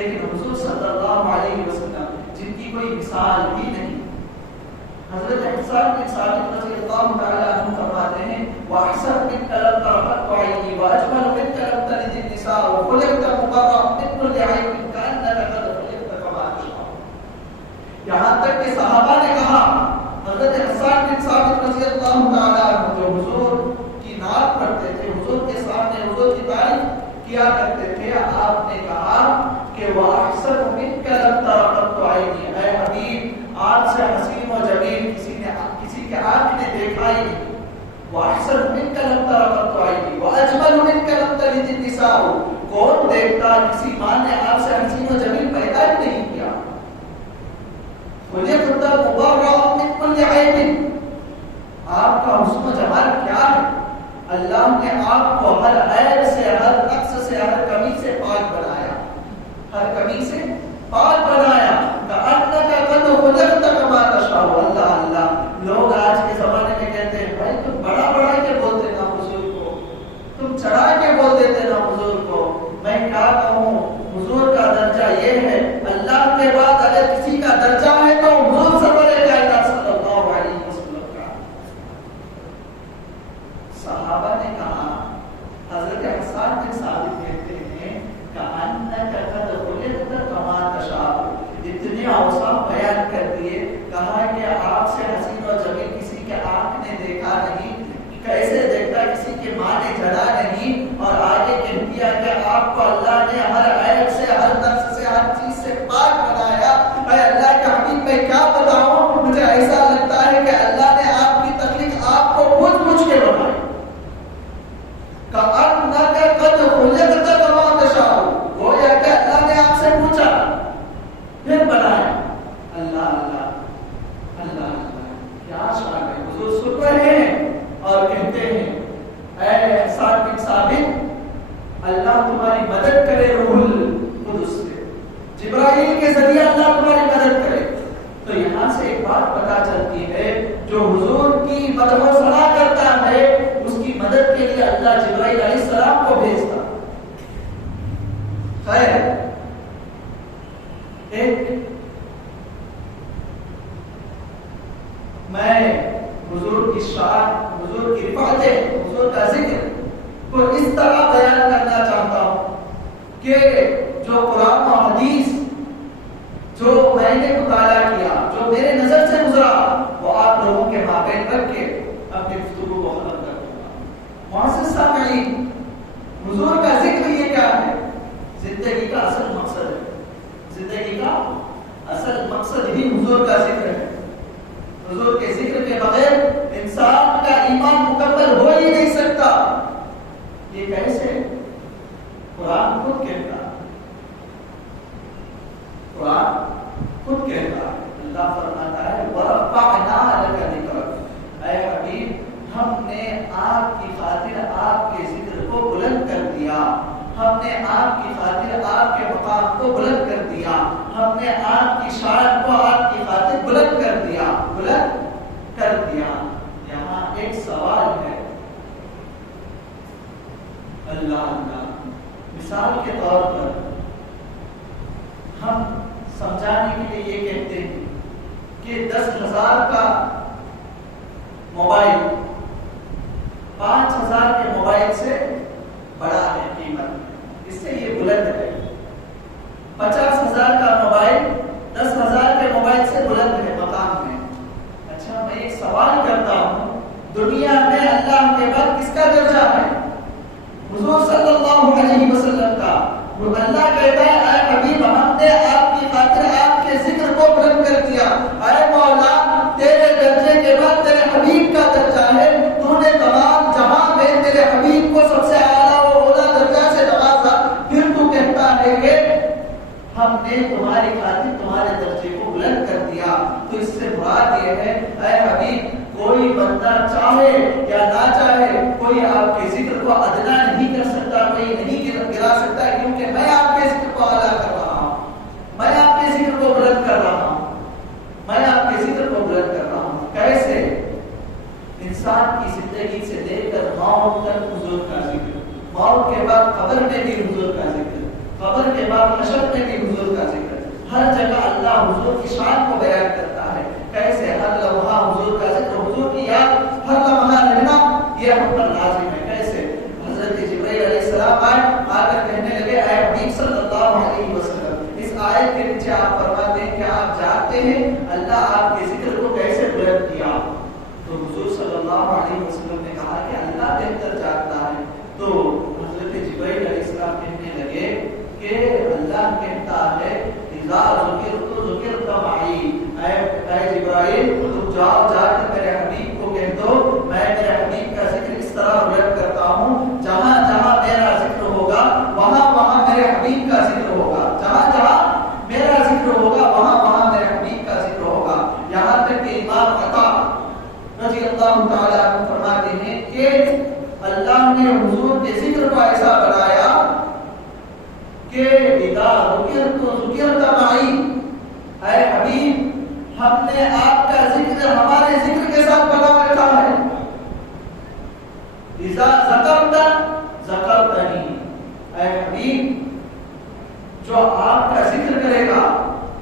لیکن حضور صلی اللہ علیہ وسلم جن کی کوئی مثال بھی نہیں. حضرت حسان بن ثابت رضی اللہ تعالی عنہ فرماتے ہیں واحسن من لم ترقت عینی واجمل من لم تلد النساء وخلقت مبرأ من كل عیب کانک قد خلقت کما تشاء. یہاں تک کہ صحابہ نے کہا حضرت حسان بن ثابت رضی اللہ تعالی عنہ جو حضور کی نعت پڑھتے تھے, حضور کے سامنے حضور کی تعریف کیا کرتے تھے, آپ نے کہا کہ واحسن من لم ترقت عینی, اے حبیب آپ سے حسین و جمیل کسی کے آنکھ نے دیکھا ہی نہیں. وَأَحْسَنُ مِنْكَ لَمْ تَرَقَتْ عَيْنِي وَأَجْمَلُ مِنْكَ لَمْ تَلِدِ النِّسَاءُ. کون دیکھتا کسی ماں نے آپ سے حسین و جمیل پیدا ہی نہیں کیا. خُلِقْتَ مُبَرَّأً مِنْ كُلِّ عَيْبٍ. آپ کا حسن و جمال کیا ہے؟ اللہ نے آپ کو ہر عیب سے, ہر نقص سے, ہر کمی سے پاک بنایا, ہر کمی سے پاک بنایا. کأنک قد خلقت کما تشاء. اللہ اللہ. لوگ آج کے زمانے میں کہتے ہیں بھائی تم بڑا بڑا کے بولتے نا حضور کو, تم چڑھا کے بول دیتے نا حضور کو. میں کیا کہوں, حضور کا درجہ یہ ہے, اللہ کے بعد اگر کسی کا درجہ ہے تو حضور سرور کائنات صلی اللہ علیہ وسلم کا. صحابہ نے کہا, حضرت حسان بن ثابت کہتے ہیں کأنک قد خلقت کما تشاء. اتنے اوصاف بیان کر دیے, کہا کہ آپ سے حسین و جمیل کسی کے آنکھ نے دیکھا نہیں, کیسے دیکھتا کسی کے ماں نے جڑا نہیں, اور آگے کہہ دیا کہ آپ کو اللہ نے ہر عیب سے, ہر نقص سے, ہر چیز سے پاک بنایا. اے اللہ کے حبیب میں کیا بتاؤں, مجھے ایسا لگتا ہے کہ اللہ نے آپ کی تخلیق آپ کو پوچھ پوچھ کے بنائی. کأنک قد خلقت کما تشاء. گویا کہ اللہ نے آپ سے پوچھا پھر بنایا. اللہ اللہ اللہ اللہ, کیا شان ہے. حضور سن رہے ہیں اور کہتے ہیں اے حسان بن ثابت اللہ تمہاری مدد کرے روح القدس سے, جبرائیل کے ذریعے اللہ تمہاری مدد کرے. تو یہاں سے ایک بات پتہ چلتی ہے, جو حضور کی مدد و ثنا کرتا ہے اس کی مدد کے لیے اللہ جبرائیل علیہ السلام کو بھیجتا. خیر, ایک میں حضور کی شان, حضور کی رفعتیں, حضور کا ذکر کو اس طرح بیان کرنا چاہتا ہوں کہ جو قرآن و حدیث جو میں نے مطالعہ کیا, جو میرے نظر سے گزرا, وہ آپ لوگوں کے مابین رکھ کے اپنی گفتگو کو ختم کر دوں گا. معزز سامعین, حضور کا ذکر یہ کیا ہے؟ زندگی کا اصل مقصد ہے. زندگی کا اصل مقصد ہی حضور کا ذکر ہے. حضور کے ذکر کے بغیر انسان کا ایمان مکمل ہو ہی نہیں سکتا. یہ کیسے؟ قرآن خود کہتا ہے, قرآن خود کہتا ہے, اللہ فرماتا ہے وَرَفَعْنَا لَكَ ذِكْرَكَ. اے حبیب ہم نے آپ کی خاطر آپ کے ذکر کو بلند کر دیا, ہم نے آپ کی خاطر آپ کے مقام کو بلند کر دیا, ہم نے آپ کی شان کو آپ کی خاطر بلند کر دیا, بلند کر دیا. یہاں ایک سوال ہے, اللہ اللہ, مثال کے طور پر ہم سمجھانے کے لیے یہ کہتے ہیں کہ 10,000 کا موبائل 5,000 کے موبائل سے بڑا ہے قیمت, اس سے یہ بلند ہے. 50,000 کا موبائل 10,000 کے موبائل سے بلند ہے مقام میں. اچھا, میں ایک سوال کرتا ہوں, دنیا میں اللہ کے بعد کس کا درجہ ہے؟ حضور صلی اللہ علیہ وسلم کا. اللہ کہتا ہے اے حبیب ہم نے آپ کی خاطر آپ کے ذکر کو بلند کر دیا. اے مولا تیرے درجے کے بعد تیرے حبیب کا درجہ ہے, تو نے تمام جہاں میں تیرے حبیب کو سب سے اعلیٰ و اولا درجہ سے نوازا, پھر تو کہتا ہے کہ ہم نے تمہاری خاطر تمہارے درجے کو بلند کر دیا. تو اس سے مراد یہ ہے اے حبیب کوئی بندہ چاہے یا نہ چاہے کوئی آپ کے ذکر کو ادنا نہیں کر سکتا, کوئی نہیں گرا سکتا, کیونکہ میں آپ کے ذکر کو اعلیٰ کر رہا ہوں, میں آپ کے ذکر کو بلند کر رہا ہوں, میں آپ کے ذکر کو بلند کر رہا ہوں. کیسے؟ انسان کی زندگی سے لے کر موت تک حضور کا ذکر, موت کے بعد قبر میں بھی حضور کا ذکر, قبر کے بعد حشر میں بھی حضور حضور کا ذکر. ہر جگہ اللہ حضور کی شان کو بیان کرتا ہے. کیسے؟ ہر لمحہ حضور کا ذکر، حضور کی یاد ہر لمحہ رہنا یہ ہم پر لازم ہے. کیسے؟ حضرت جبرائیل علیہ السلام آ کر کہنے لگے اے حبیب صلی اللہ علیہ وسلم، اس آیت کے نیچے آپ فرماتے ہیں کہ آپ جانتے ہیں اللہ آپ کے ذکر کو کیسے بلند کیا؟ تو حضور صلی اللہ علیہ وسلم نے کہا کہ اللہ بہتر جانتا ہے. تو حضرت جبرائیل علیہ السلام کہنے لگے کہ اللہ کہتا ہے اذا ذکرت ذکرت معی، اے جبرائیل تم جاؤ، جا کر میرے حبیب کو کہہ دو میں میرے حبیب کا ذکر اس طرح بلند کرتا ہوں، جہاں جہاں میرا ذکر ہوگا وہاں وہاں میرے حبیب کا ذکر ہوگا، جہاں جہاں میرا ذکر ہوگا وہاں وہاں میرے حبیب کا ذکر ہوگا. یہاں تک کہ امام عطا رضی اللہ تعالیٰ عنہ فرماتے ہیں کہ اللہ نے حضور کے ذکر کو ایسا بنایا کہ اذا ذکرت ذکرت معی، اے حبیب ہم نے آپ کا ذکر ہمارے ذکر کے ساتھ بنا رکھا ہے. اذا ذکرت ذکرتنی، اے حبیب جو آپ کا ذکر کرے گا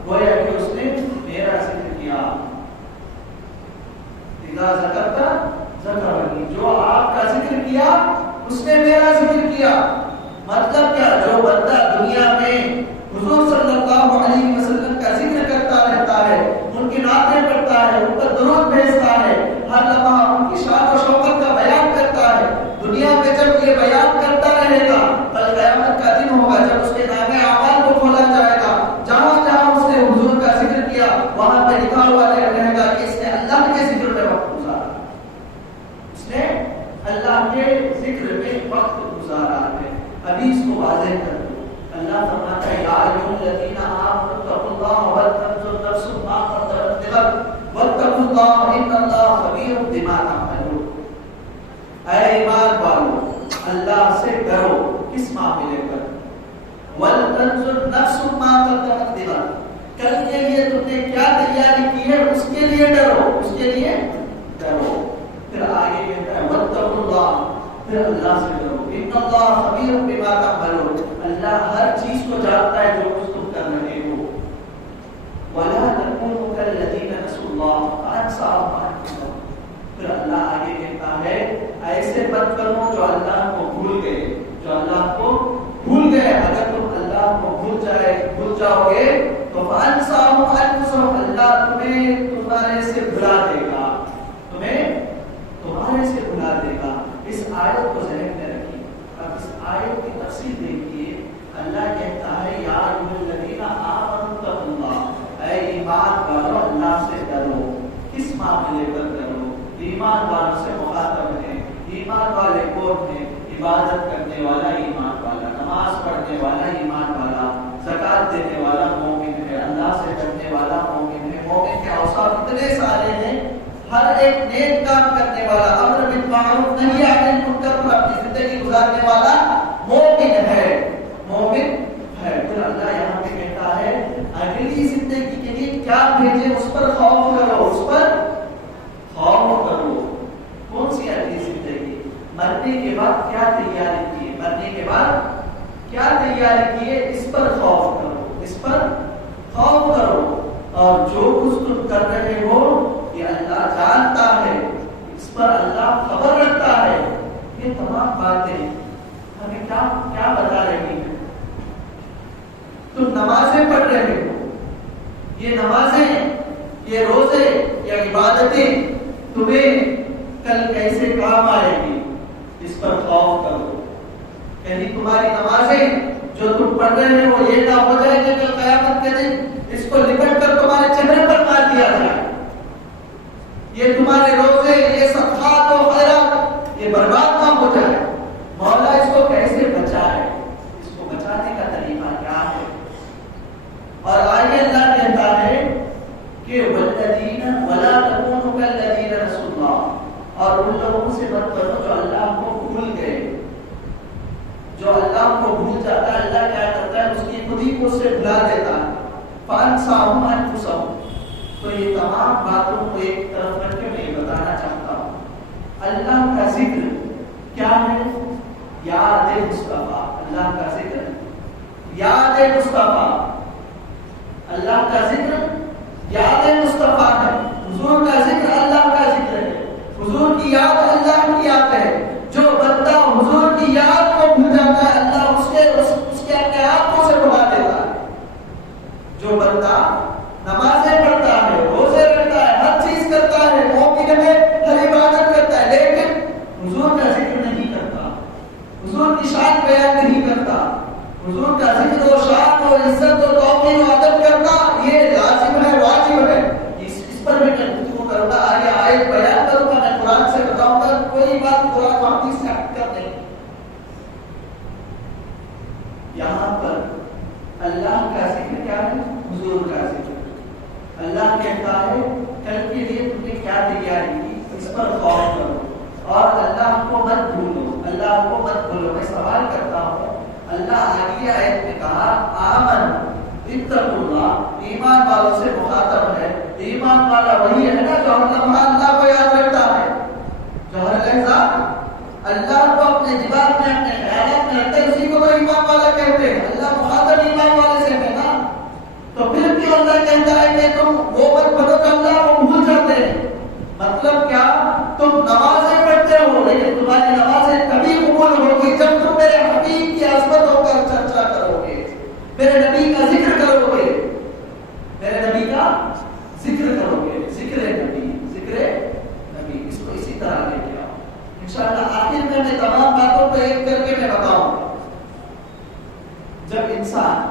گویا کہ اس نے میرا ذکر کیا. اذا ذکرت ذکرنی، جو آپ کا ذکر کیا اس نے میرا ذکر کیا. مطلب کیا؟ جو بندہ دنیا میں حضور صلی اللہ علیہ وسلم کا ذکر کرتا رہتا ہے، ان کی نعتیں پڑھتا ہے، ان پر درود بھیجتا ہے، ہر لمحہ ان کی شان و شوکت کا بیان کرتا ہے، دنیا میں جب یہ بیان کرتا رہے گا کل قیامت کا دن ہوگا جب اس کے نامے اعمال کو کھولا جائے گا، جہاں جہاں اس نے حضور کا ذکر کیا وہاں پہ لکھا ہوا رہے گا کہ اس نے اللہ کے ذکر میں وقت گزارا، اس نے اللہ کے ذکر میں وقت گزارا ہے. ابھی اس کو واضح کر دو. اللہ فرماتا ہے یا ایھا الذین آمنوا اتقوا اللہ ولتنظر نفس ما قدمت لغد واتقوا اللہ ان اللہ خبیر بما تعملون. اے ایمان والو اللہ سے ڈرو. کس معاملے پر؟ ولتنظر نفس ما قدمت لغد، کل کے لیے تم نے کیا تیاری کی ہے اس کے لیے ڈرو، اس کے لیے ڈرو. پھر آگے کہتا ہے واتقوا اللہ، پھر اللہ سے ڈرو. ان اللہ خبیر بما تعملون، اللہ ہر چیز کو جانتا ہے جو کچھ تم کر رہے ہو. ولا تکونوا کالذین نسوا اللہ فانساهم انفسهم، پھر اللہ آگے کہتا ہے ایسے مت کرو جو اللہ کو بھول گئے، جو اللہ کو بھول گئے. اگر تم اللہ کو بھول جاؤ گے تو فانساهم انفسهم، اللہ تمہیں تمہارے سے بھلا دے گا، تمہیں تمہارے سے بھلا دے گا. اس آیت کو ذہن میں رکھیے. اب اس آیت کی تفصیل دیکھیے. اللہ کہتا ہے یا ایھا الذین آمنوا اتقوا اللہ، اے ایمان والو اللہ سے ڈرو. کس معاملے پر ڈرو؟ ایمان والوں سے مخاطب ہے. ایمان والے کون ہیں؟ عبادت کرنے والا ایمان والا، نماز پڑھنے والا ایمان والا، زکات دینے والا مومن ہے، اللہ سے ڈرنے والا مومن ہے. مومن کے اوصاف اتنے سارے ہیں. ہر ایک نیک کام کرنے والا، امر بالمعروف نہی عن المنکر پر اپنی زندگی گزارنے والا مومن ہے، مومن ہے. پھر اللہ یہاں پہ کہتا ہے اگلی زندگی کے لیے کیا بھیجے اس پر خوف کرو، اس پر خوف کرو. کون سی اگلی زندگی؟ مرنے کے بعد کیا تیاری کی ہے، مرنے کے بعد کیا تیاری کی ہے اس پر خوف کرو، اس پر خوف کرو. اور جو کچھ تم کر رہے ہو یہ اللہ جانتا ہے، اس پر اللہ خبر رکھتا ہے. یہ تمام باتیں ہمیں کیا بتا رہی ہیں؟ تم نمازیں پڑھ رہے ہو، یہ نمازیں، یہ روزے، یہ عبادتیں تمہیں کل کیسے کام آئے گی اس پر خوف کرو. یعنی تمہاری نمازیں جو تم پڑھ رہے ہو یہ نہ ہو جائے کہ کل قیامت کے دن اس کو لپٹ کر تمہارے چہرے پر مار دیا جائے. یہ تمہارے روزے، یہ صدقات و خیرات یہ برباد نہ ہو جائے. مولا اس کو کیسے بچائے؟ اس کو بچانے کا طریقہ کیا ہے؟ اور آگے اللہ کہتا ہے کہ والذین ولا تکونوا کالذین نسوا اللہ، اور ان لوگوں سے مت بنو جو اللہ کو بھول گئے. جو اللہ کو بھول جاتا ہے اللہ کیا کرتا ہے؟ اس کی خود ہی کو اس سے بھلا دیتا ہے. فانساهم انفسهم. تو یہ تمام باتوں کو ایک طرف رکھ کے میں یہ بتانا چاہتا ہوں اللہ کا ذکر کیا ہے؟ یاد مصطفیٰ. اللہ کا ذکر یاد مصطفیٰ. اللہ کا ذکر یاد مصطفیٰ ہے، حضور کا ذکر اللہ کا ذکر ہے، حضور کی یاد اللہ کی یاد ہے. جو بندہ حضور کی یاد کو بھول جاتا ہے اللہ اس کے اپنے آپ کو سے بھلا دیتا ہے. جو بندہ نمازیں پڑھتا ہے، روزے رکھتا ہے، ہر چیز کرتا ہے، مومن میں ہر عبادت کرتا ہے، لیکن حضور کا ذکر نہیں کرتا، حضور کی شان بیان نہیں کرتا، حضور کا ذکر و شان و عزت و توقیر و ادب کرنا یہ لازم ہے، واجب ہے. اس پر میں گفتگو کروں گا، آگے آیت بیان کروں گا، میں قرآن سے بتاؤں گا، کوئی بات قرآن و حدیث سے ہٹ کر نہیں. یہاں پر اللہ کا ذکر کیا ہے؟ حضور کا ذکر. اللہ کہتا ہے کل کے لیے تم نے کیا تیاری کی، اس پر غور کرو اور اللہ کو مت بھولو، اللہ کو مت بھولو. میں سوال کرتا ہوں، اللہ آگے آیت میں کہا آمن اتقوا اللہ، ایمان والوں سے مخاطب ہے. ایمان والا وہی ہے نا جو ہر لمحہ اللہ کو یاد رکھتا ہے، جو ہر لحظہ اللہ کو اپنے دماغ میں اپنے خیالات میں رکھتے، اسی کو تو ایمان والا کہتے ہیں. اللہ مخاطب ایمان والے سے ہے نا، تو پھر کیوں اللہ کہتا ہے کہ تم وہ مت پڑھو تو اللہ کو بھول جاتے ہیں؟ مطلب کیا؟ تم نمازیں پڑھتے ہو لیکن تمہاری نمازیں کبھی قبول ہوگی جب تم میرے حبیب کی عظمتوں کا چرچا کرو گے، میرے نبی کا ذکر کرو گے، میرے نبی کا ذکر کرو گے. ذکر نبی، ذکر نبی، اس کو اسی طرح لے کے آؤ انشاءاللہ. آخر میں تمام باتوں کو ایک کر کے میں بتاؤں گا. جب انسان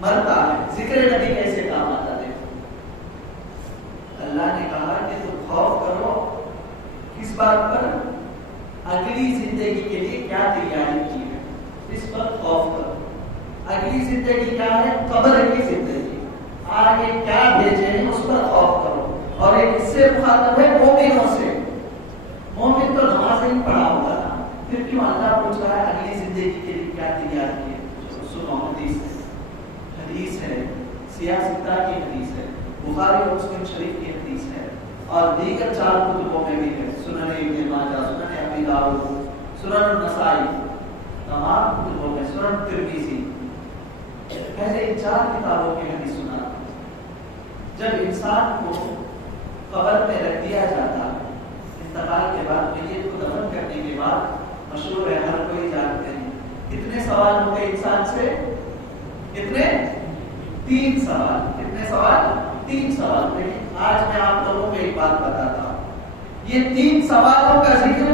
مرتا ہے ذکر نبی کیسے کام آتا ہے؟ اللہ نے کہا کہ تم خوف کرو کس بات پر؟ اگلی زندگی کے لیے کیا تیاری کی ہے، اس پر خوف کرو. اگلی زندگی کیا ہے؟ قبر کی زندگی، آگے کیا بھیجے ہیں اس پر خوف کرو. اور ایک اس سے مخاطب ہے مومنوں سے. مومن تو نماز نہیں پڑھا ہوگا نا، پھر کیوں اللہ پوچھ رہا ہے اگلی زندگی کے لیے کیا تیاری کی ہے؟ سنو، حدیث ہے، حدیث ہے، سیاستہ کی حدیث ہے، بخاری اور مسلم شریف کی حدیث ہے، اور دیگر 4 کتبوں میں بھی ہے، سنن ابن ماجہ، سنن ابی داؤد، سنن النسائی، تمام کتبوں میں، سنن ترمذی. پہلے ان 4 کتابوں کی حدیث سنا. جب انسان کو قبر میں رکھ دیا جاتا ہے، انتقال کے بعد میت کو دفن کرنے کے بعد، مشہور ہے، ہر کوئی جانتے ہیں، کتنے سوال ہوتے انسان سے؟ کتنے؟ 3 سوال. کتنے سوال؟ 3 سوال. لیکن آج میں آپ لوگوں کو ایک بات بتاتا ہوں، یہ 3 سوالوں کا ذکر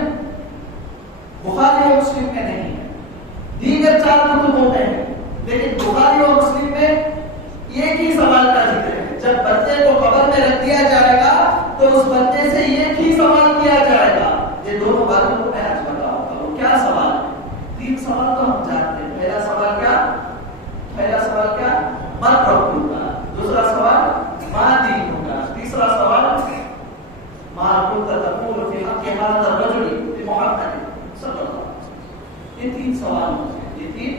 بخاری اور مسلم میں نہیں ہے، دیگر 4 کتبوں میں ہے، لیکن بخاری اور مسلم میں ایک ہی سوال کا ذکر ہے. جب بندے کو قبر میں رکھ دیا جائے گا تو اس بندے سے ایک ہی سوال کیا جائے گا. یہ دونوں باتوں کو میں آج بتاؤں گا. وہ کیا سوال ہے؟ 3 سوال تو ہم جانتے ہیں. پہلا سوال کیا؟ من ربک. دوسرا سوال ما دینک. تیسرا سوال ما كنت تقول في حق هذا الرجل في محمد صلی اللہ علیہ وسلم. یہ 3 سوال ہوتے ہیں، یہ 3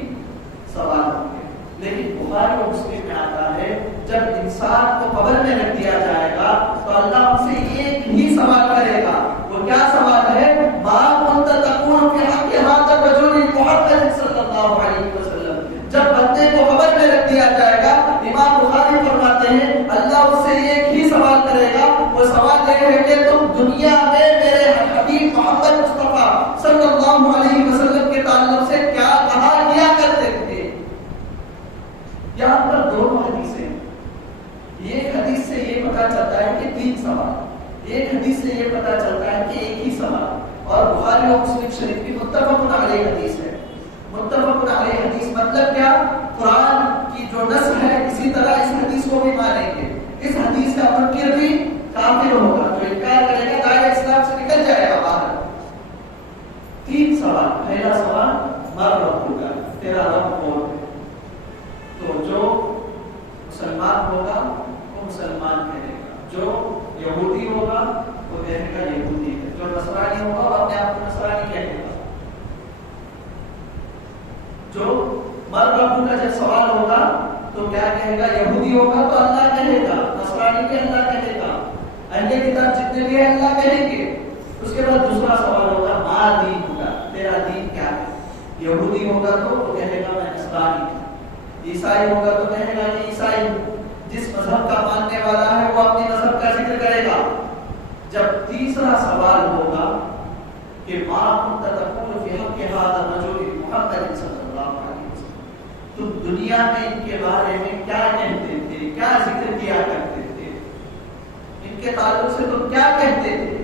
سوال ہوتے ہیں. لیکن بخاری اور مسلم میں آتا ہے جب انسان کو قبر میں رکھ دیا جائے گا تو اللہ ان سے ایک ہی سوال کرے گا. وہ کیا سوال ہے؟ ما كنت تقول في حق هذا الرجل محمد صلی اللہ علیہ وسلم. جب بندے کو قبر میں رکھ دیا جائے گا، امام بخاری فرماتے ہیں اللہ اس سے ایک ہی سوال کرے گا. وہ سوال یہ ہے کہ تم دنیا میں میرے حبیب محمد مصطفیٰ صلی اللہ علیہ وسلم کے تعلق سے کیا کہا کیا کرتے تھے. یہاں پر 2 حدیثیں. ایک حدیث سے یہ پتا چلتا ہے کہ 3 سوال، ایک حدیث سے یہ پتا چلتا ہے کہ ایک ہی سوال. اور بخاری اور مسلم شریف کی متفق علیہ حدیث ہے. متفق علیہ حدیث مطلب کیا؟ قرآن کی جو نص ہے اسی طرح اس حدیث کو بھی مانیں گے. اس حدیث کا منکر بھی کافر ہوگا، جو انکار کرے گا دائرہ اسلام سے نکل جائے گا باہر. 3 سوال. پہلا سوال من ربک، تیرا رب کون ہے؟ تو جو مسلمان ہوگا وہ مسلمان کہے گا، جو یہودی ہوگا وہ کہے گا یہودی ہے، جو نصرانی ہوگا وہ اپنے آپ کو نصرانی کہے گا. جو من ربک کا جب سوال ہوگا تو کیا کہے گا؟ یہودی ہوگا تو اللہ کہے گا، نصرانی بھی اللہ کہے گا، اہل کتاب جتنے بھی ہیں اللہ کہیں گے. اس کے بعد دوسرا سوال ہوگا ما دین ہوگا، تیرا دین کیا ہے؟ یہودی ہوگا تو وہ کہے گا میں نصرانی ہوں، عیسائی ہوگا تو کہے گا کہ عیسائی ہوں. جس مذہب کا ماننے والا ہے وہ اپنے مذہب کا ذکر کرے گا. جب تیسرا سوال ہوگا کہ ما كنت تقول في حق هذا الرجل محمد صلی اللہ علیہ وسلم، تم دنیا میں ان کے بارے میں کیا کہتے تھے، کیا ذکر کیا کرتے تھے، ان کے تعلق سے تم کیا کہتے تھے؟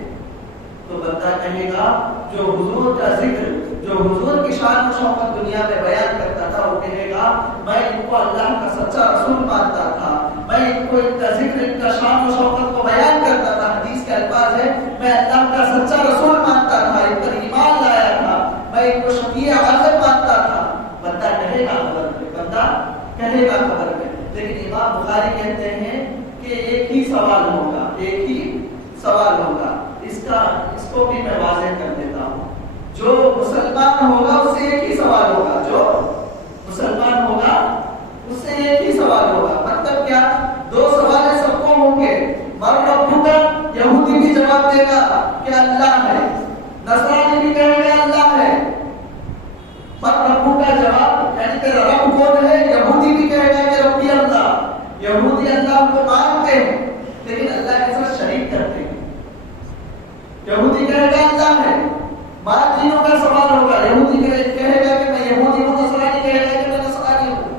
تو بندہ کہے گا جو حضور کا ذکر، جو حضور کی شان و شوکت دنیا میں بیان کرتا تھا، وہ کہے گا میں ان کو اللہ کا سچا رسول مانتا تھا، میں ان کو ان کا ذکر، ان کا شان و شوکت کو بیان کرتا تھا. حدیث کے الفاظ ہے میں اللہ کا سچا رسول مانتا تھا، ان پر ایمان لایا تھا، میں ان کو شفیع عالم مانتا تھا. بندہ کہے گا خبر میں، بندہ کہے گا خبر میں. لیکن امام بخاری کہتے ہیں کہ ایک ہی سوال ہوگا، ایک ہی سوال ہوگا. اس کو بھی میں واضح کر دیتا ہوں. جو مسلمان ہوگا اس سے ایک ہی سوال ہوگا، جو مسلمان ہوگا اس سے ایک ہی سوال ہوگا. مطلب کیا؟ دو سوال سب کو ہوں گے. من ربک، یہودی بھی جواب دے گا کہ اللہ ہے، نصرانی بھی کہے گا اللہ ہے. من ربک کا جواب یعنی تیرا رب کون ہے، یہودی بھی کہے گا کہ ربی اللہ. یہودی اللہ کو مانتے ہیں لیکن اللہ کے ساتھ شریک کرتے ہیں. یہودی کہے گا اللہ ہے. ماں دینوں کا سوال ہوگا، یہودی کہے گا کہ میں یہودی ہوں، نصرانی کہے گا کہ میں نصرانی ہوں.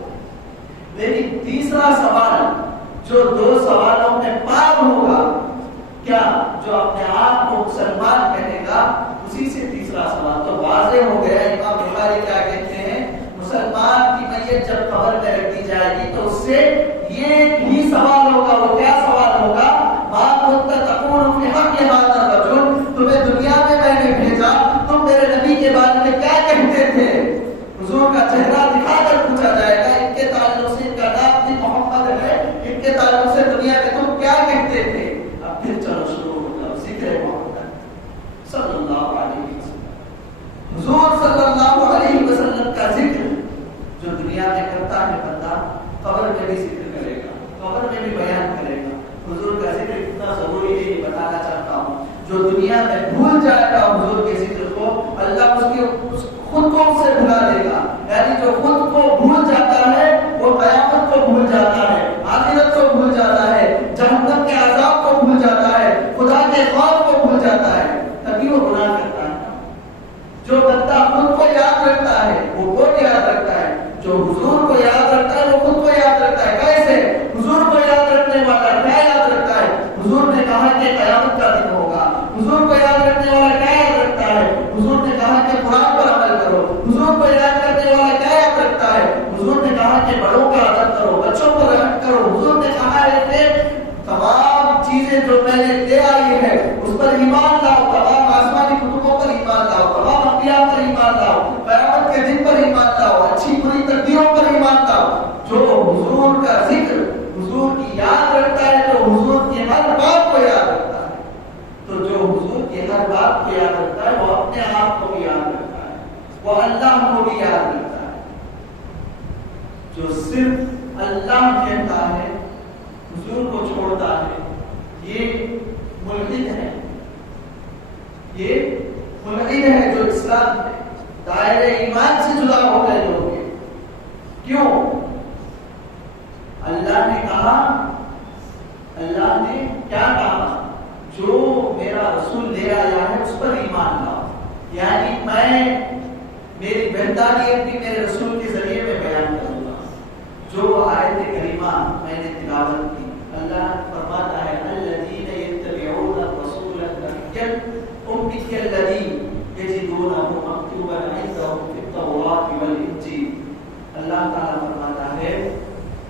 لیکن تیسرا سوال جو دو سوالوں میں پار ہوگا، کیا جو اپنے آپ کو مسلمان کہے گا اسی سے تیسرا سوال تو واضح ہو گیا. امام بخاری کیا کہتے ہیں؟ مسلمان کی میت جب قبر میں رکھ دی جائے گی تو اس سے یہ ہی سوال ہوگا. وہ کیا سوال ہوگا؟ ما كنت تقول في حق هذا الرجل، تمہیں دنیا میں نے بھیجا، تم میرے نبی کے بارے میں کیا کہتے تھے؟ حضور کا چہرہ دکھا کر پوچھا جائے گا. ان کے تعلق سے، ان کا نام بھی محمد ہے، ان کے تعلق سے دنیا میں تم کیا کہتے تھے؟ اب پھر چلو شروع ہوگا ذکر محمد صلی اللہ علیہ وسلم. حضور صلی اللہ علیہ وسلم کا ذکر جو دنیا میں کرتا ہے بندہ، قبر میں بھی ذکر کرے گا، قبر میں بھی بیان کرے گا. حضور کا ذکر کتنا ضروری ہے یہ بتانا چاہتا ہوں. جو دنیا میں بھول جائے گا حضور کے ذکر کو، اللہ خود کو اس سے بھلا دے گا. یعنی جو خود کو بھول جاتا ہے وہ قیامت کو بھول جاتا ہے، آخرت کو بھول جاتا ہے، جہنم کے عذاب کو بھول جاتا ہے، خدا کے خوف کو بھول جاتا ہے، تبھی وہ گناہ کرتا ہے. جو بندہ خود کو یاد رکھتا ہے وہ کون یاد رکھتا ہے؟ جو حضور کو یاد رکھتا ہے وہ خود کو یاد رکھتا ہے. کیسے؟ حضور کو یاد رکھنے والا کیا یاد رکھتا ہے؟ حضور نے کہا کہ قیامت کا دن ہوگا. حضور کو یاد رکھنے والا کیا یاد رکھتا ہے؟ حضور نے کہا کہ قرآن پر عمل کرو. حضور کو یاد کرنے والا کیا یاد رکھتا ہے؟ حضور نے کہا کہ بڑوں کا ادب کرو، بچوں پر رحم کرو. حضور نے کہا ہے کہ تمام چیزیں جو میں نے دے آئی ہے اس پر ایمان لاؤ، تمام آسمانی کتبوں پر ایمان لاؤ، تمام انبیاء پر ایمان لاؤ، قیامت کے دن پر ایمان لاؤ، اچھی بری تقدیروں پر ایمان لاؤ. جو حضور کا ذکر حضور کی یاد رکھتا ہے تو حضور کی ہر بات کو یاد رکھتا ہے. تو جو حضور کی ہر بات کو یاد رکھتا ہے وہ اپنے آپ کو بھی یاد رکھتا ہے، وہ اللہ کو بھی یاد رکھتا ہے. جو صرف اللہ کہتا ہے، حضور کو چھوڑتا ہے، یہ ملحد ہے. یہ ملحد ہے جو اسلام میں دائرے ایمان سے جدا ہو گئے لوگ ہیں. کیوں؟ اللہ نے کہا، اللہ نے کیا کہا؟ جو میرا رسول لے آیا ہے اس پر ایمان لاؤ. یعنی میں میری بہتانیت بھی میرے رسول کے ذریعے میں بیان کروں گا. جو آیت کریمہ میں نے تلاوت کی، اللہ فرماتا ہے الذین یتبعون الرسول النبی الأمی الذی یجدونہ مکتوبا عندہم فی التوراۃ والانجیل. اللہ تعالیٰ فرماتا ہے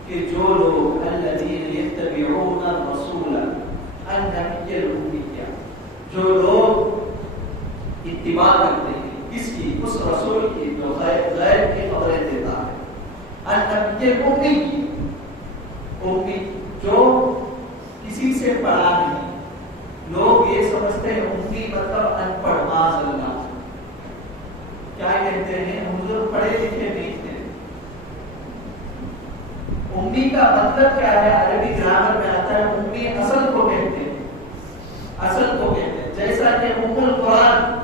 کہ جو لوگ الذین یتبعون الرسول النبی الأمی، جو لوگ اتباع کرتے ہیں کس کی؟ اس رسول کی جو غیب کی خبریں دیتا ہے. النبی الأمی، امی جو کسی سے پڑھا نہیں. لوگ یہ سمجھتے ہیں امی مطلب ان پڑھ. معاذ اللہ، کیا کہتے ہیں؟ حضور پڑھے لکھے نہیں تھے. امی کا مطلب کیا ہے؟ عربی گرامر میں آتا ہے امی اصل کو کہتے ہیں، اصل کو کہتے ہیں. جیسا کہ ام القرآن،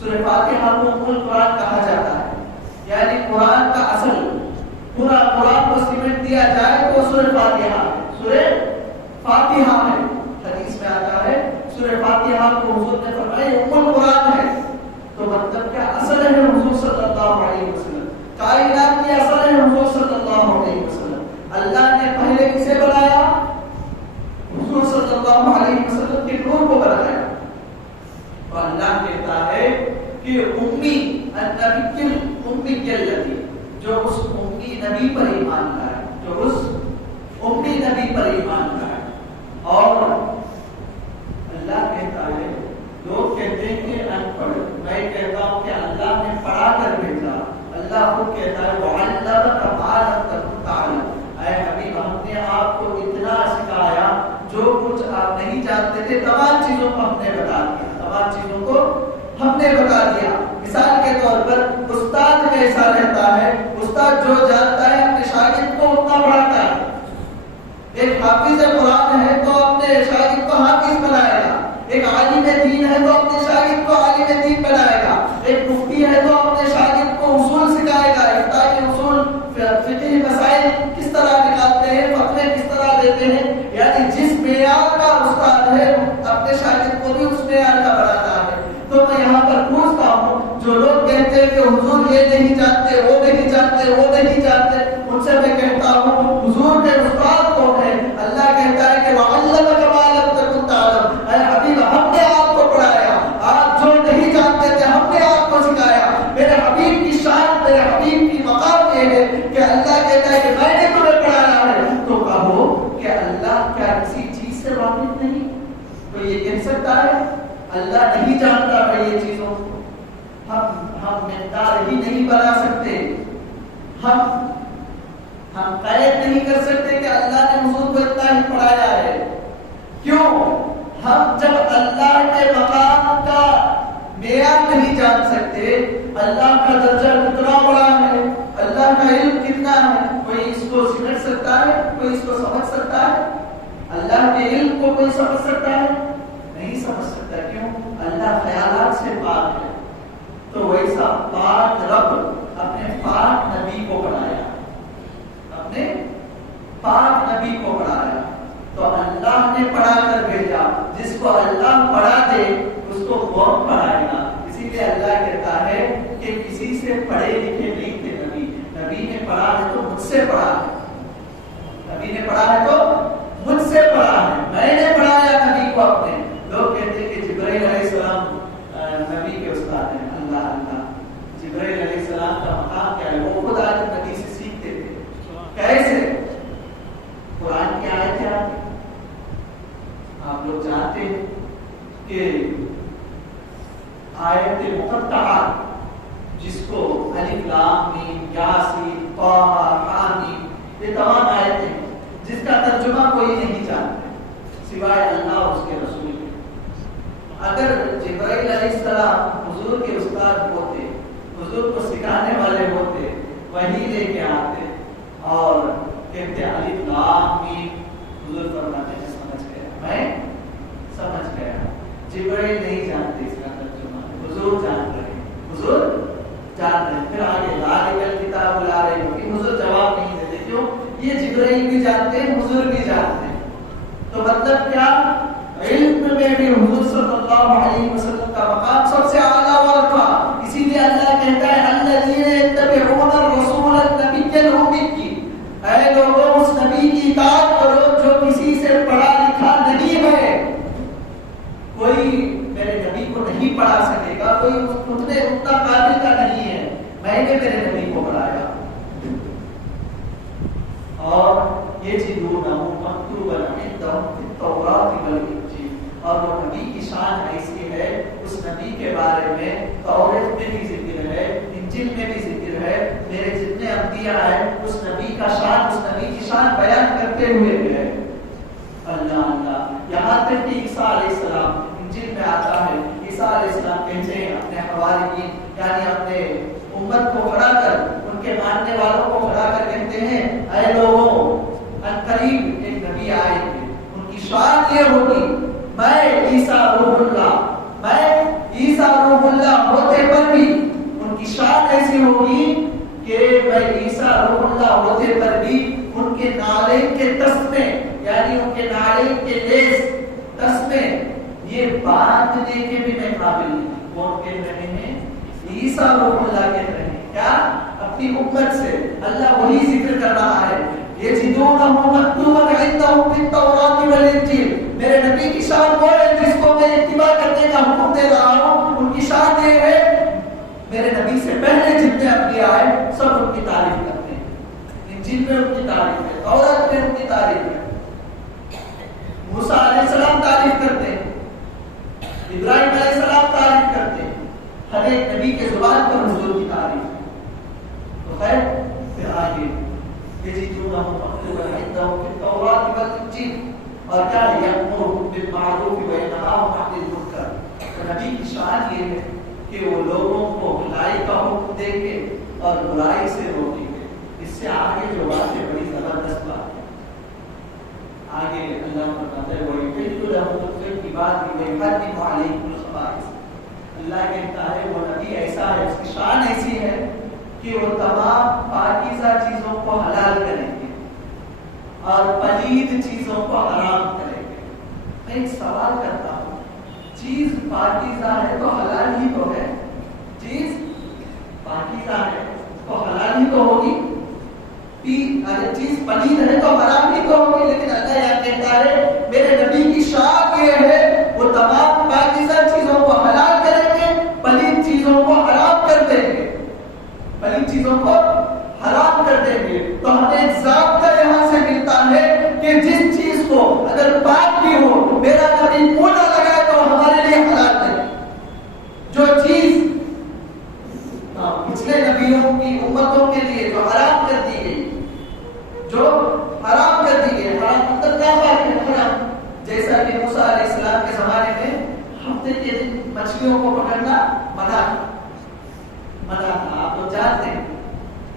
سورہ فاتحہ کو ام القرآن کہا جاتا ہے، یعنی قرآن کا اصل. پورا قرآن کو سمٹ دیا جائے تو سورہ فاتحہ. سورہ فاتحہ میں حدیث میں آتا ہے سورہ فاتحہ کو حضور نے فرمایا ام القرآن ہے. تو مطلب کیا اصل ہے حضور صلی اللہ علیہ وسلم, کائنات کی اصل ہے حضور صلی اللہ علیہ وسلم. اللہ نے پہلے کسے بنایا؟ حضور صلی اللہ علیہ وسلم کے نور کو بنایا. تو اللہ کہتا ہے کہ امی النبی امی الذی, جو اس امی نبی پر ایمان لائے, جو اس امی نبی پر ایمان لائے. اور اللہ کہتا ہے, لوگ کہتے ہیں کہ ان پڑھ, میں کہتا ہوں کہ اللہ نے پڑھا کر بھیجا. اللہ خود کہتا ہے وَعَلَّمَكَ مَا لَمْ تَكُن تَعْلَمُ, اے حبیب ہم نے آپ کو اتنا سکھایا جو کچھ آپ نہیں جانتے تھے, تمام چیزوں کو ہم نے بتا دیا, تمام چیزوں کو ہم نے بتا دیا. مثال کے طور پر استاد میں ایسا رہتا ہے, استاد جو جانتا ہے اپنے شاگرد کو اتنا پڑھاتا ہے. ایک حافظ قرآن ہے تو اپنے شاگرد کو حافظ بنائے گا, ایک عالم دین ہے تو اپنے شاگرد کو عالم دین بنائے گا, ایک مفتی ہے تو اپنے شاگرد کو اصول سکھائے گا, افتاء کے اصول, فقہی مسائل کس طرح نکالتے ہیں, فتوے کس طرح دیتے ہیں. یعنی جس معیار کا استاد ہے اپنے شاگرد کو بھی اس معیار کا بناتا ہے. تو میں یہاں پر پوچھتا ہوں, جو لوگ کہتے ہیں کہ حضور یہ نہیں جانتے, وہ نہیں جانتے, وہ نہیں جانتے, ان سے میں کہتا ہوں حضور کے استاد کون ہے؟ اللہ کہتا ہے کہ وَعَلَّمَكَ مَا لَمْ تَكُن تَعْلَمُ, اے حبیب ہم نے آپ کو پڑھایا, آپ جو نہیں جانتے تھے ہم نے آپ کو سکھایا. میرے حبیب کی شان, میرے حبیب کی مقام یہ ہے کہ اللہ کہتا ہے کہ میں نے تمہیں پڑھایا ہے. تو کہو کہ اللہ کیا کسی چیز سے واقف نہیں؟ تو یہ کہہ سکتا ہے اللہ نہیں جانتا ہے یہ چیزوں کو؟ ہم مقدار ہی نہیں بنا سکتے, ہم قید نہیں کر سکتے کہ اللہ نے حضور کو اتنا ہی پڑھایا ہے. کیوں؟ ہم جب اللہ کے مقام کا معیار نہیں جان سکتے, اللہ کا درجہ کتنا بڑا ہے, اللہ کا علم کتنا ہے, کوئی اس کو سمجھ سکتا ہے, کوئی اس کو سمجھ سکتا ہے؟ اللہ کے علم کو کوئی سمجھ سکتا ہے؟ نہیں سمجھ سکتا. کیوں؟ اللہ خیالات سے پاک ہے. تو ویسا پاک رب اپنے پاک نبی کو بنایا, اپنے پاک نبی کو پڑھایا. تو اللہ نے پڑھا کر بھیجا, جس کو اللہ پڑھا دے اس کو کون پڑھائے گا؟ اسی لیے اللہ کہتا ہے کہ کسی سے پڑھے لکھے نہیں تھے نبی, نبی نے پڑھا ہے تو مجھ سے پڑھا ہے, نبی نے پڑھا ہے تو مجھ سے پڑھا ہے, میں نے پڑھایا نبی کو اپنے. لوگ کہتے ہیں کہ جبرائیل علیہ السلام نبی کے استاد ہیں. اللہ اللہ, جبرائیل علیہ السلام کا مقام کیا ہے؟ وہ خود آج نبی سے سیکھتے تھے. کیسے؟ قرآن کی آیت کیا ہے؟ آپ لوگ جانتے ہیں کہ آیت مقطعات, جس کو الف لام میم یاسین طٰہٰ حامیم, یہ تمام آیتیں جس کا ترجمہ کوئی نہیں جانتا سوائے اللہ اور اس کے رسول کے. اگر جبرائیل علیہ السلام حضور کے استاد ہوتے, حضور کو سکھانے والے ہوتے, وہی لے کے آتے اور کہتے الف لام میم, حضور فرماتے ہیں سمجھ گیا, میں سمجھ گیا. جبرائیل نہیں جانتے اس کا ترجمہ, حضور جان رہے ہیں, حضور جان رہے ہیں. پھر آگے ذالک الکتاب لا ریب فیہ, حضور جواب نہیں دیتے. کیوں؟ یہ جبرائیل بھی جانتے ہیں, حضور بھی جانتے ہیں. تو مطلب کیا؟ علم میں بھی حضور صلی اللہ علیہ وسلم کا مقام سب سے اعلیٰ ورفع. اسی لیے اللہ کہتا ہے الذین یتبعون الرسول النبی الامی, اے لوگوں اس نبی کی اطاعت کرو جو کسی سے پڑھا لکھا نہیں ہے. کوئی میرے نبی کو نہیں پڑھا سکے گا, کوئی اتنے اتنا قابل کا نہیں ہے, میں نے میرے نبی کو پڑھایا. اور یجدونہ مکتوبا عندہم فی التوراۃ والانجیل, اور وہ نبی کی شان ایسی ہے, اس نبی کے بارے میں تورات میں بھی ذکر ہے, انجیل میں بھی ذکر ہے. میرے جتنے انبیاء ہیں اس نبی کا شان, اس نبی کی شان بیان کرتے ہوئے ہے. اللہ اللہ, یہاں تک کہ عیسیٰ علیہ السلام انجیل میں آتا ہے, عیسیٰ علیہ السلام کہتے ہیں اپنے حواریین یعنی اپنے امت کو کھڑا کر, ان کے ماننے والوں کو کھڑا کر کہتے ہیں اے لوگوں ان قریب ایک نبی آئے گے, ان کی شان یہ ہوگی میں عیسیٰ روح اللہ, میں عیسیٰ روح اللہ ہوتے پر بھی ان کی شان ایسی ہوگی کہ میں عیسیٰ روح اللہ ہوتے پر بھی ان کے نالے کے تسمے, یعنی ان کے ناڑے کے لیس تسمے یہ باندھنے کے بھی میں قابل نہیں. کون کہہ رہے ہیں؟ عیسیٰ روح اللہ کہہ رہے ہیں. کیا؟ اپنی امت سے. اللہ وہی ذکر کر رہا ہے یجدونہ مکتوبا عندہم فی التوراۃ والانجیل. میرے نبی کی شان وہ ہے جس کو میں اتباع کرنے کا حکم دے رہا ہوں. ان کی شان یہ ہے میرے نبی سے پہلے جتنے انبیاء آئے سب ان کی تعریف کرتے ہیں. انجیل میں ان کی تعریف ہے, تورات میں ان کی تعریف ہے. موسیٰ علیہ السلام تعریف کرتے ہیں, ابراہیم علیہ السلام تعریف کرتے ہیں. ہر ایک نبی کے زبان پر حضور کی تعریف ہے. تو خیر پھر آگے یجدونہ مکتوبا عندہم فی التوراۃ والانجیل اور کیا یأمرہم بالمعروف وینہاہم عن المنکر. تو نبی کی شان یہ ہے کہ وہ لوگوں کو بھلائی کا حکم دیں گے اور برائی سے روکیں گے. اس سے آگے جو بات ہے بڑی زبردست بات ہے. آگے اللہ فرماتا ہے وَيُحِلُّ لَهُمُ الطَّيِّبَاتِ وَيُحَرِّمُ عَلَيْهِمُ الْخَبَائِثَ. اللہ کہتا ہے وہ نبی ایسا ہے, اس کی شان ایسی ہے کہ وہ تمام پاکیزہ چیزوں کو حلال کریں گے اور پلید چیزوں کو حرام کریں گے. میں ایک سوال کرتا ہوں, چیز پاکیزہ ہے تو حلال ہی تو ہے. چیز پاکیزہ ہے تو حلال ہی تو ہوگی. اگر چیز پلید ہے تو حرام ہی تو ہوگی. لیکن اللہ یہاں کہتا ہے میرے نبی کی شان یہ ہے وہ تمام پاکیزہ چیزوں کو حلال کریں گے, پلید چیزوں کو حرام کر دیں گے. پلید چیزوں کو حرام کر دیں گے. تو ہمیں ایک ضابطہ یہاں سے ملتا ہے کہ جس چیز کو اگر پاک بھی ہو میرا نبی منہ نہ لگائے تو ہمارے لیے حلال نہیں. جو چیز پچھلے نبیوں کی امتوں کے لیے جو حرام کر دی گئی, جو حرام کر دی گئی, حرام اندر کیا بات ہے حرام. جیسا کہ موسیٰ علیہ السلام کے زمانے میں ہفتے کے دن مچھلیوں کو پکڑنا منع تھا, آپ تو جانتے ہیں.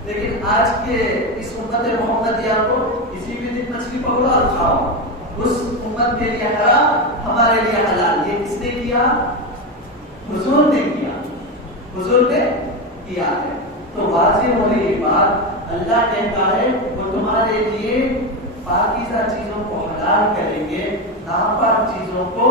لیکن آج کے اس امت محمدیہ کو کسی بھی دن مچھلی پکڑو اور کھاؤ. اس امت کے لیے حرام, ہمارے لیے حلال. یہ کس نے کیا؟ حضور نے کیا. حضور نے کیا ہے. تو واضح ہو رہی بات, اللہ کہتا ہے وہ تمہارے لیے پاکیزہ چیزوں کو حلال کریں گے, ناپاک چیزوں کو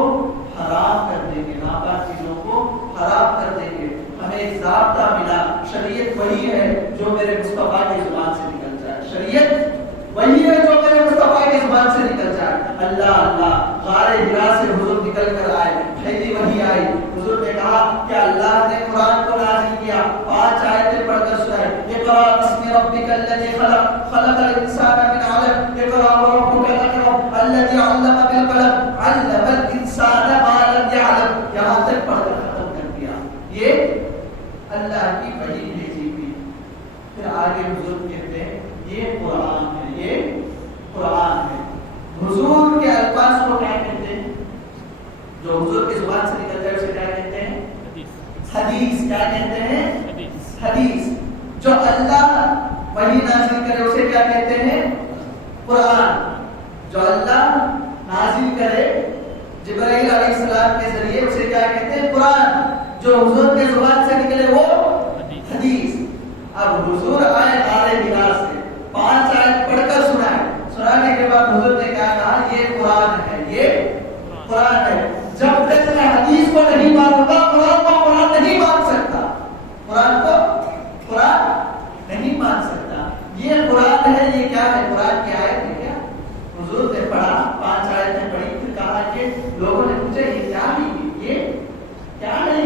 حرام کر دیں گے, ناپاک چیزوں کو حرام کر دیں گے. ہمیں ایک ضابطہ ملا, شریعت وہی ہے جو میرے مصطفیٰ کی زبان سے نکل جائے. شریعت وہی ہے جو میرے مصطفیٰ کی زبان سے نکل جائے. اللہ اللہ غار حرا سے حضور نکل کر آئے, پہلی وحی آئی. حضور نے کہا کہ اللہ نے قرآن کو نازل کیا, 5 آیتیں پڑھ کر سنائے. اقرأ بسم ربک الذی خلق, خلق الانسان من علق, اقرأ وربک الاکرم الذی علم بالقلم, علم الانسان ما لم يعلم. یہاں تک پڑھ کر ختم کر دیا. یہ اللہ کی وحی بھیجی ہوئی. پھر آگے حضور کہتے ہیں یہ قرآن ہے, یہ قرآن ہے. حضور کے الفاظ کو کیا کہتے ہیں؟ جو حضور کی زبان سے نکلتا ہے اسے کیا کہتے ہیں؟ حدیث. کیا کہتے ہیں؟ حدیث. جو اللہ وحی نازل کرے اسے کیا کہتے ہیں؟ قرآن. جو اللہ نازل کرے جبرائیل علیہ السلام کے ذریعے اسے کیا کہتے ہیں؟ قرآن. جو حضور کے زبان سے نکلے وہ حدیث. اب حضور آئے غار حرا سے, 5 آیت پڑھ کر سنانے کے بعد حضور نے کہا یہ قرآن ہے, یہ قرآن ہے. جب تک میں حدیث کو نہیں مانوں گا قرآن کو قرآن نہیں مان سکتا. قرآن کو قرآن نہیں مان سکتا. یہ قرآن ہے. یہ کیا ہے؟ قرآن کی آیت ہے. کیا حضور نے پڑھا, 5 آیتیں پڑھی, پھر کہا کہ لوگوں نے پوچھا یہ کیا ہے, یہ کیا ہے,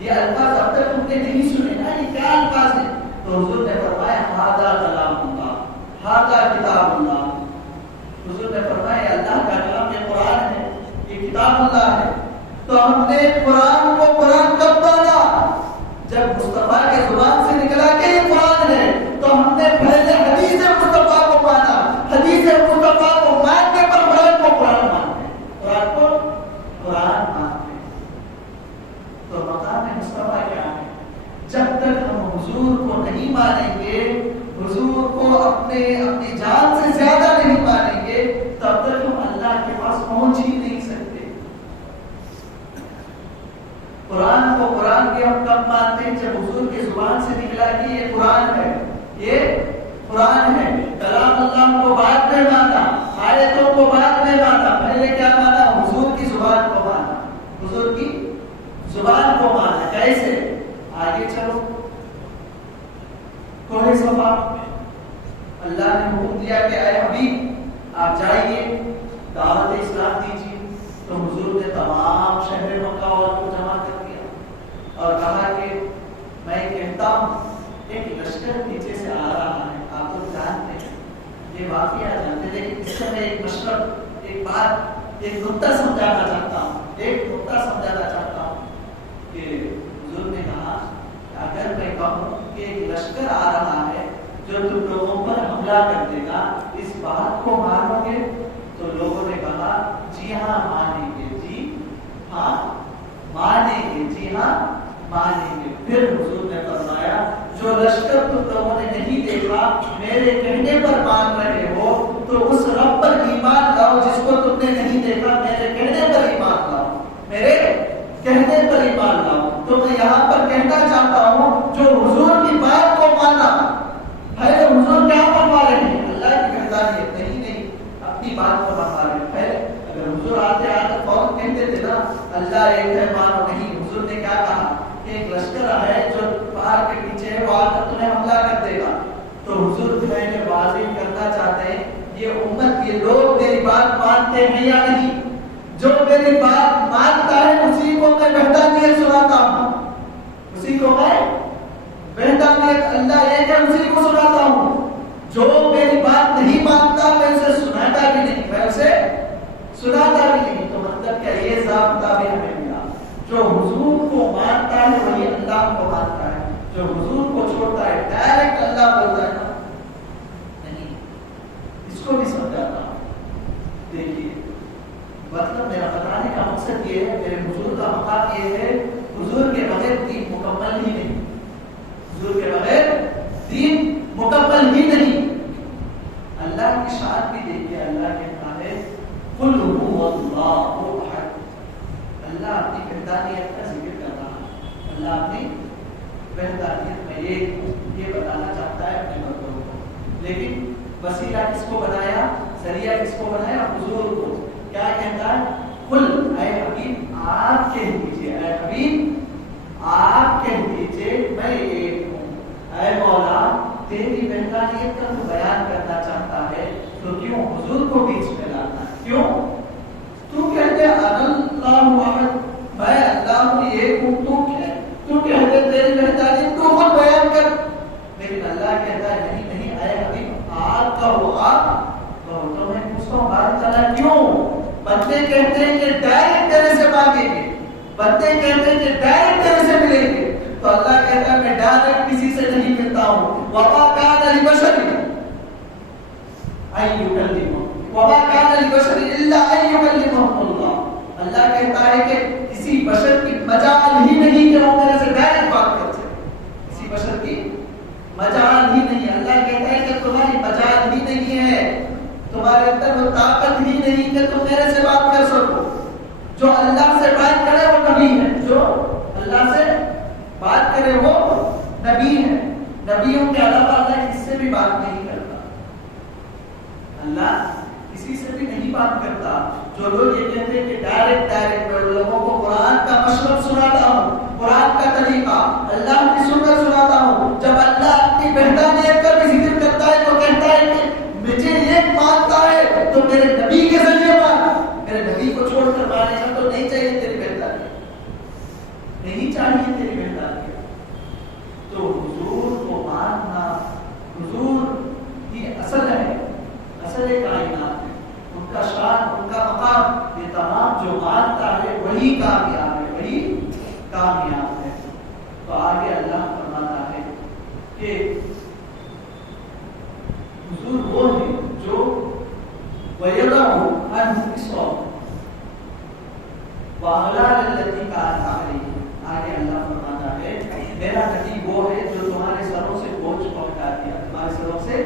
یہ الفاظ اب تک تم نے نہیں سنے نا, یہ کیا الفاظ ہیں؟ تو حضور نے فرمایا ھذا کلام اللہ, ھذا کتاب اللہ. حضور نے فرمایا اللہ کا کلام یہ قرآن ہے, یہ کتاب اللہ ہے. تو ہم نے قرآن کو قرآن کب مانا؟ جب مصطفیٰ کے زبان سے نکلا کہ یہ قرآن ہے, تو ہم نے پہلے حدیث مصطفیٰ کو مانا. حدیث مصطفیٰ کو ماننے پر قرآن کو قرآن مانتے ہیں, قرآن کو قرآن مانتے ہیں. تو مقام مصطفیٰ کیا ہے؟ جب تک ہم حضور کو نہیں مانیں گے, حضور کو اپنی جان سے زیادہ نہیں مانیں گے, تب تک ہم اللہ کے پاس پہنچ ہی نہیں سکتے. قرآن کو قرآن کے ہم کب مانتے ہیں؟ جب حضور کی زبان سے نکلا کہ یہ قرآن ہے, یہ قرآن ہے. کلام اللہ کو بعد میں مانا, آئے آیتوں کو بعد میں مانا، پہلے کیا مانا؟ حضور کی زبان کو مانا، حضور کی زبان کو مانا. کیسے؟ آگے چلو. کوہ صفا اللہ نے حکم دیا کہ اے حبیب آپ جائیے دعوت اسلام دیجیے، تو حضور نے تمام شہر مکہ والوں کو جمع کر دیا اور کہا کہ میں کہتا ہوں ایک لشکر پیچھے سے آ رہا ہے. آپ تو جانتے ہیں یہ واقعہ جانتے ہیں، لیکن اس سے میں ایک مشرق، ایک بات، ایک نقطہ سمجھانا چاہتا ہوں، ایک نقطہ سمجھانا چاہتا ہوں کہ حضور نے کہا اگر میں کہوں کہ ایک لشکر آ رہا ہے جو تم لوگوں پر حملہ کر دے گا، اس بات کو مانو گے؟ تو لوگوں نے کہا جی ہاں مانیں گے، جی ہاں مانیں گے، جی ہاں مانیں گے. پھر حضور نے فرمایا جو لشکر تم لوگوں نے نہیں دیکھا میرے کہنے پر مان رہے ہو تو اس رب پر ایمان لاؤ جس کو تم نے نہیں دیکھا، میرے کہنے پر ایمان لاؤ، میرے کہنے پر ایمان لاؤ. تو میں یہاں پر کہنا چاہتا ہوں جو حضور کی بات کو مانا، پہلے حضور کیا فرما رہے ہیں؟ اللہ کی وحدانیت نہیں، اپنی بات کو فرما رہے ہیں. پہلے اگر حضور آتے فوراً کہتے تھے نا اللہ ایک ہے مانو، نہیں. حضور نے کیا کہا کہ ایک لشکر ہے جو پہاڑ کے پیچھے ہے، وہ آ کر تمہیں حملہ کر دے گا. تو حضور میں واضح کرنا چاہتے ہیں یہ امت، یہ لوگ میری بات مانتے ہیں یا نہیں؟ جو میری بات مانتا ہے اسی کو میں وحدانیت سناتا ہوں، اسی کو میں وحدانیت اللہ ایک ہے اسی کو سناتا ہوں. جو میری بات نہیں مانتا میں اسے سناتا بھی نہیں، میں اسے سناتا بھی نہیں. تو مطلب کیا یہ ضابطہ بھی ہمیں ملا، جو حضور کو مانتا ہے وہی اللہ کو مانتا ہے، جو حضور کو چھوڑتا ہے ڈائریکٹ اللہ بولتا ہے نا نہیں. اس کو بھی سمجھاتا ہوں. دیکھیے مطلب میرا بتانے کا مقصد یہ ہے، میرے حضور کا مقام یہ ہے حضور کے بغیر دین مکمل ہی نہیں، حضور کے بغیر دین مکمل ہی نہیں. اللہ کی شان بھی دیکھیے، اللہ کہتا ہے قل هو اللہ احد. اللہ اپنی وحدانیت کا ذکر کر رہا ہے، اللہ اپنی وحدانیت میں یہ بتانا چاہتا ہے اپنے بندوں کو. لیکن وسیلہ کس کو بنایا، ذریعہ کس کو بنایا؟ حضور کو. کیا کہتا ہے؟ قل اے حبیب آپ کہہ دیجئے، اے حبیب آپ کہہ دیجئے میں ایک ہوں. اے مولا تیری وحدانیت کا تو بیان کرنا چاہتا ہے تو کیوں حضور کو بیچ میں لانا؟ کیوں؟ تو کہتے اللہ احد، میں اللہ ایک ہوں، تو کہتے تیری وحدانیت تو خود بیان کر. لیکن اللہ کہتا ہے نہیں، اے حبیب آپ کہو، آپ کہو. تو میں پوچھتا ہوں بات تعالیٰ کیوں؟ بندے کہتے ہیں کہ ڈائریکٹ تیرے سے مانگیں گے، بندے کہتے ہیں کہ ڈائریکٹ تیرے سے ملیں گے. تو اللہ کہتا ہے میں ڈائریکٹ کسی سے نہیں ملتا ہوں. وما كان لبشر ان يكلمه وما كان لبشر الا ان يكلمه الله. اللہ کہتا ہے کہ کسی بشر کی مجال ہی نہیں کہ وہ میرے سے ڈائریکٹ بات کر سکے، کسی بشر کی مجال ہی نہیں. اللہ کہتا ہے کہ تمہاری مجال ہی نہیں ہے، تمہارے اندر وہ طاقت ہی نہیں کہ تم میرے سے بات کر سکو. جو اللہ سے بات کرے وہ نبی ہے، جو اللہ سے بات کرے وہ نبی ہے. نبیوں کے علاوہ اللہ کسی سے بھی بات نہیں کرتا، اللہ کسی سے بھی نہیں بات کرتا. جو لوگ یہ کہتے ہیں کہ ڈائریکٹ میں لوگوں کو قرآن کا مشرب سناتا ہوں، قرآن کا طریقہ، اللہ کی سنت سناتا ہوں. جب اللہ اپنی وحدانیت کا بھی ذکر کرتا ہے تو کہتا ہے کہ مجھے یہ مانتا ہے تو میرے نبی کے ذریعے مان. میرے نبی کو چھوڑ کر مانے گا تو نہیں چاہیے تیری وحدانیت، نہیں چاہیے تیری وحدانیت. تو حضور کو ماننا، حضور کی اصل ہے، اصل کائنات ہے، ان کا شان، ان کا مقام، یہ تمام جو مانتا ہے وہی کامیاب ہے، وہی کامیاب ہے. تو آگے اللہ فرماتا ہے کہ حضور وہ ہے جو وَيَضَعُ عَنْهُ إِصْرَهُ وَأَغْلَالَ الَّتِي كَانَتْ عَلَيْهِمْ. آگے اللہ فرماتا ہے میرا نبی وہ ہے جو تمہارے سروں سے بوجھ کو ہٹا دیا، تمہارے سروں سے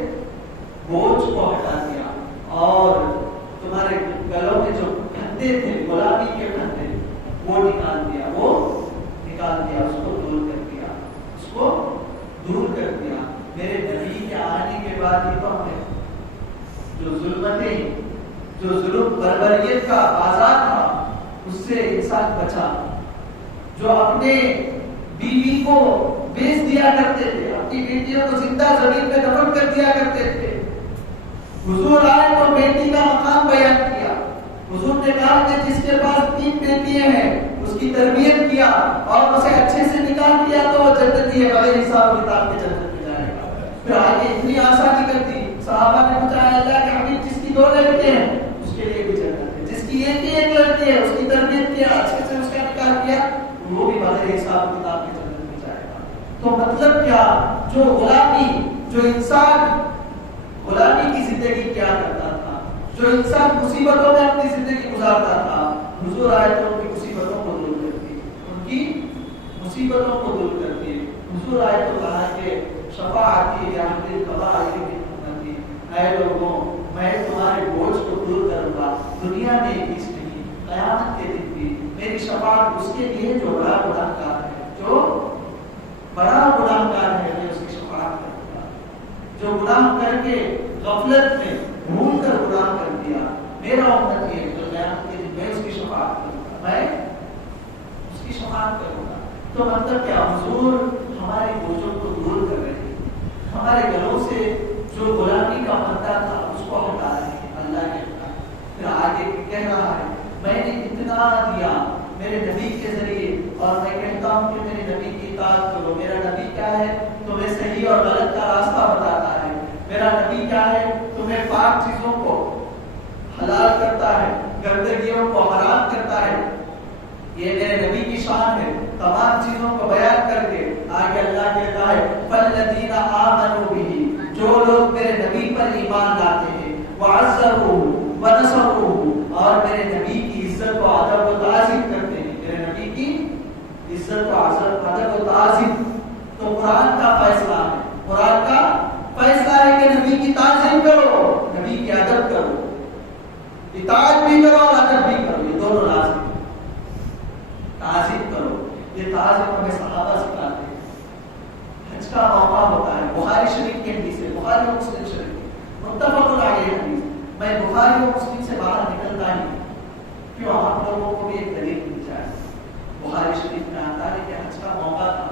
بوجھ کو ہٹا دیا، اور تمہارے گلوں میں جو پھندے تھے، غلامی کے پھندے، وہ نکال دیا، وہ نکال دیا، اس کو دور کر دیا، اس کو دور کر دیا. میرے نبی کے آنے کے بعد یہ تو ہمیں جو ظلمتیں جو ظلم بربریت کا بازار تھا اس سے انسان بچا، جو اپنے بیوی کو بیچ دیا کرتے تھے، اپنی بیٹیوں کو زندہ زمین میں دفن کر دیا کرتے تھے، حضور آئے تو بیٹی کا مقام بیان کیا۔ حضور نے کہا کہ جس کے پاس 3 بیٹیاں ہیں اس کی تربیت کیا اور اسے اچھے سے نکاح کیا تو وہ جنتی ہے، بغیر حساب کتاب کے جنت میں جائے گا۔ پھر آگے اتنی آسانی کر دی، صحابہ نے پوچھا اللہ کے حبیب جس کی 2 لڑکیاں ہیں اس کے لیے بھی جنت ہے، جس کی ایک لڑکی ہے اس کی تربیت کیا، اچھے سے اس کا نکاح کیا، وہ بھی بغیر حساب کتاب کے جنت میں جائے گا۔ تو مطلب کیا، جو غلامی، جو انسان غلامی کی زندگی کیا کرتا تھا، جو انسان مصیبتوں میں اپنی زندگی گزارتا تھا، حضور آئے تو ان کی مصیبتوں کو دور کرتی، ان کی مصیبتوں کو دور کرتی۔ حضور آئے تو کہا کہ شفاعتی یا قبائل کی امتی، اے لوگوں میں تمہارے بوجھ کو دور کروں گا، دنیا میں کس نہیں، قیامت کے دن بھی میری شفاعت اس کے لیے جو بڑا گناہگار ہے، جو بڑا گناہگار ہے، میں اس کی شفاعت کروں گا۔ جو گناہ کر کے غفلت میں بھول کر گناہ کر دیا، میرا امت یہ جو قیامت کے دن میں اس کی شفاعت کروں گا، میں اس کی شفاعت کروں گا۔ تو مطلب کیا، حضور ہمارے بوجھوں کو دور کر رہے ہیں، ہمارے گھروں سے جو غلامی کا پردہ تھا اس کو ہٹا رہے ہیں اللہ کے حکم۔ پھر آگے کہہ رہا ہے میں نے اتنا دیا میرے نبی کے ذریعے اور میں کہتا ہوں کہ میرے نبی کی اطاعت کرو۔ میرا نبی کیا ہے، تمہیں صحیح اور غلط کا راستہ بتاتا ہے۔ میرا نبی کیا ہے، تمہیں پاک چیزوں کو حلال کرتا ہے، گندگیوں کو حرام کرتا ہے۔ یہ میرے نبی کی شان ہے، تمام چیزوں کو بیان کر کے آگے اللہ کہتا ہے فَالَّذِينَ آمَنُوا بِهِ، جو لوگ میرے نبی پر ایمان لاتے ہیں، وَعَزَّرُوهُ وَنَصَرُوهُ، اور میرے نبی کی عزت و ادب و تعظیم کرتے ہیں، میرے نبی کی عزت و ادب و تعظیم۔ تو قرآن کا فیصلہ ہے، قرآن کا فیصلہ ہے کہ نبی کی تعظیم کرو، نبی کی ادب کرو، اطاعت بھی کرو اور ادب بھی کرو، یہ دونوں لازم۔ تعظیم کرو، یہ تعظیم ہمیں صحابہ سکھاتے ہیں۔ حج کا موقع ہوتا ہے، بخاری شریف کی حدیث ہے، بخاری اور مسلم شریف متفق علیہ حدیث، میں بخاری اور مسلم سے باہر نکلتا ہی کیوں، آپ لوگوں کو بھی ایک دلیل مل جائے۔ بخاری شریف میں آتا ہے کہ حج کا موقع تھا،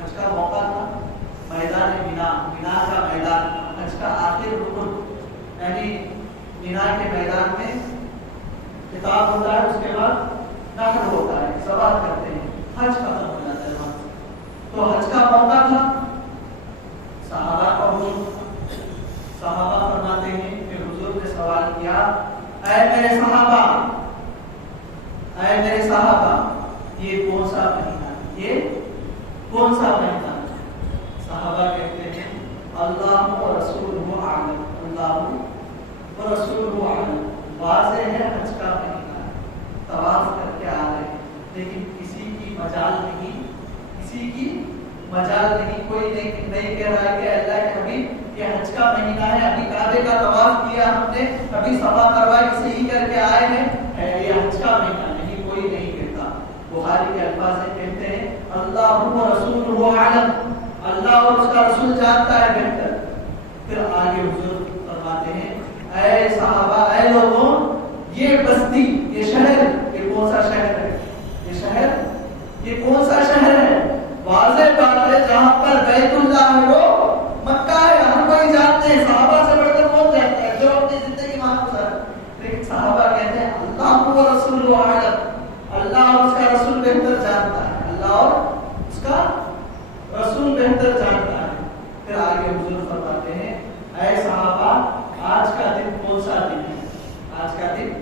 حج کا موقع تھا، میدان مینا، مینا کا میدان، حج کا آخر رکن یعنی مینا کے میدان میں خطاب ہوتا ہے، اس کے بعد نحر ہوتا ہے، سوال کرتے ہیں، حج ختم ہو جاتا ہے وہاں سے۔ تو حج کا موقع تھا، صحابہ کا حضور تھا، صحابہ فرماتے ہیں کہ حضور نے سوال کیا اے میرے صحابہ، اے میرے صحابہ، یہ کون سا مہینہ، یہ کون سا مہینہ؟ صحابہ کہتے ہیں اللہ و رسولہ اعلم، اللہ و رسولہ اعلم، واضح ہے حج کا مہینہ، طواف کر کے آ رہے ہیں، لیکن کسی کی مجال نہیں، کسی کی مجال نہیں، کوئی نہیں کہہ رہا ہے کہ اللہ کے حبیب یہ حج کا مہینہ ہے، ابھی کعبے کا طواف کیا ہم نے، ابھی صفا مروا صحیح کر کے آئے ہیں، یہ حج کا مہینہ نہیں، کوئی نہیں کہتا۔ بخاری کے الفاظ کہتے ہیں اللہ و رسولہ اعلم، اللہ اور اس کا رسول جانتا ہے بہتر۔ پھر آگے حضور فرماتے ہیں اے صحابہ، اے لوگوں، یہ بستی، یہ شہر، یہ کون سا شہر ہے، یہ شہر، یہ کون سا شہر ہے؟ واضح بات ہے، جہاں پر بیت اللہ ہے وہ مکہ ہے، ہم کوئی جانتے ہیں، صحابہ سے بڑھ کر کون جانتا ہے جو اپنی زندگی وہاں گزارا، لیکن صحابہ کہتے ہیں اللہ و رسول اعلم، اللہ اور اس کا رسول بہتر جانتا ہے، اللہ اور اس کا رسول بہتر جانتا ہے۔ پھر آگے حضور فرماتے ہیں اے صحابہ، آج کا دن کون سا دن ہے، آج کا دن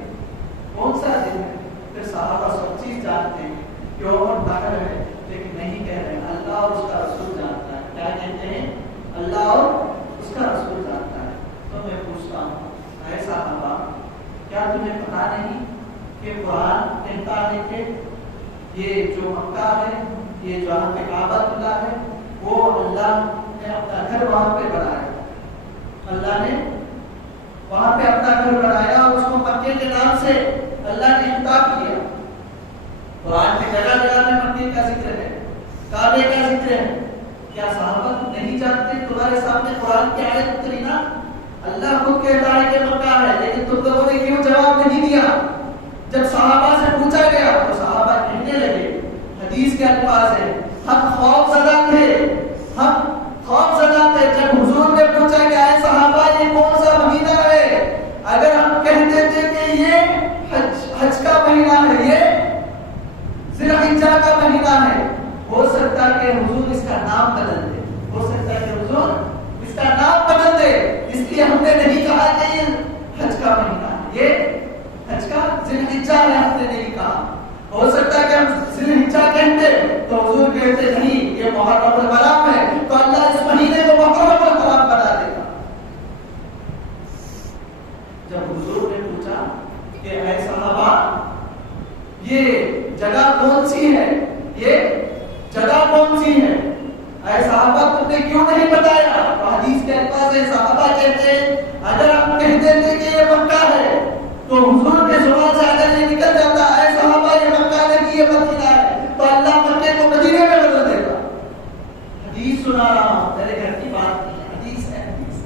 کون سا دن ہے؟ پھر صحابہ سب چیز جانتے ہیں کہ عمر نحر ہے، لیکن نہیں کہہ رہے اللہ اور اس کا رسول جانتا ہے۔ کیا کہتے ہیں؟ اللہ اور اس کا رسول جانتا ہے۔ تو میں پوچھتا ہوں اے صحابہ، کیا تمہیں پتا نہیں کہ قرآن کہتا ہے کہ یہ جو مکہ ہے، یہ جو یہاں پہ کعبۃ اللہ ہے، وہ اللہ نے اپنا گھر وہاں پہ بنایا، اللہ نے وہاں پہ اپنا گھر بنایا اور اس کو مکے کے نام سے اللہ نے خطاب کیا۔ قرآن کی جگہ جگہ میں مکے کا ذکر ہے، کعبے کا ذکر ہے۔ کیا صحابہ نہیں جانتے؟ تمہارے سامنے قرآن کی آیت اتری نا، اللہ خود کہتا ہے کہ مکہ ہے، لیکن تم لوگوں نے کیوں جواب نہیں دیا؟ جب صحابہ سے پوچھا گیا تو صحابہ کہنے لگے، حدیث کے الفاظ ہیں، ہم خوف زدہ تھے، جب حضور نے پوچھا کہ اے صحابہ یہ کون سا مہینہ ہے، اگر ہم کہتے تھے کہ یہ حج کا مہینہ ہے، یہ ذی الحجہ کا مہینہ ہے، ہو سکتا ہے کہ حضور اس کا نام بدل دے، اس لیے ہم نے نہیں کہا کہ یہ حج کا مہینہ ہے، یہ حج کا ذی الحجہ ہے، ہم نے نہیں کہا۔ ہو سکتا ہے کہ ہم ذی الحجہ کہتے تو حضور کہتے نہیں یہ محرم الحرام ہے، تو اللہ اس مہینے کو محرم الحرام بنا دے گا۔ جب حضور نے پوچھا کہ اے صحابہ یہ جگہ کون سی ہے، اے صحابہ تم نے کیوں نہیں بتایا؟ تو حدیث کے الفاظ ہے، صحابہ کہتے ہیں اگر ہم کہتے تھے کہ یہ مکہ ہے تو حضور کے زبان سے اگر یہ نکل جاتا اے صحابہ یہ مکہ ہے کہ یہ مدینہ ہے، تو اللہ مکے کو مدینے میں بدل دے گا۔ حدیث سنا رہا ہوں، میرے گھر کی بات نہیں، حدیث ہے، حدیث۔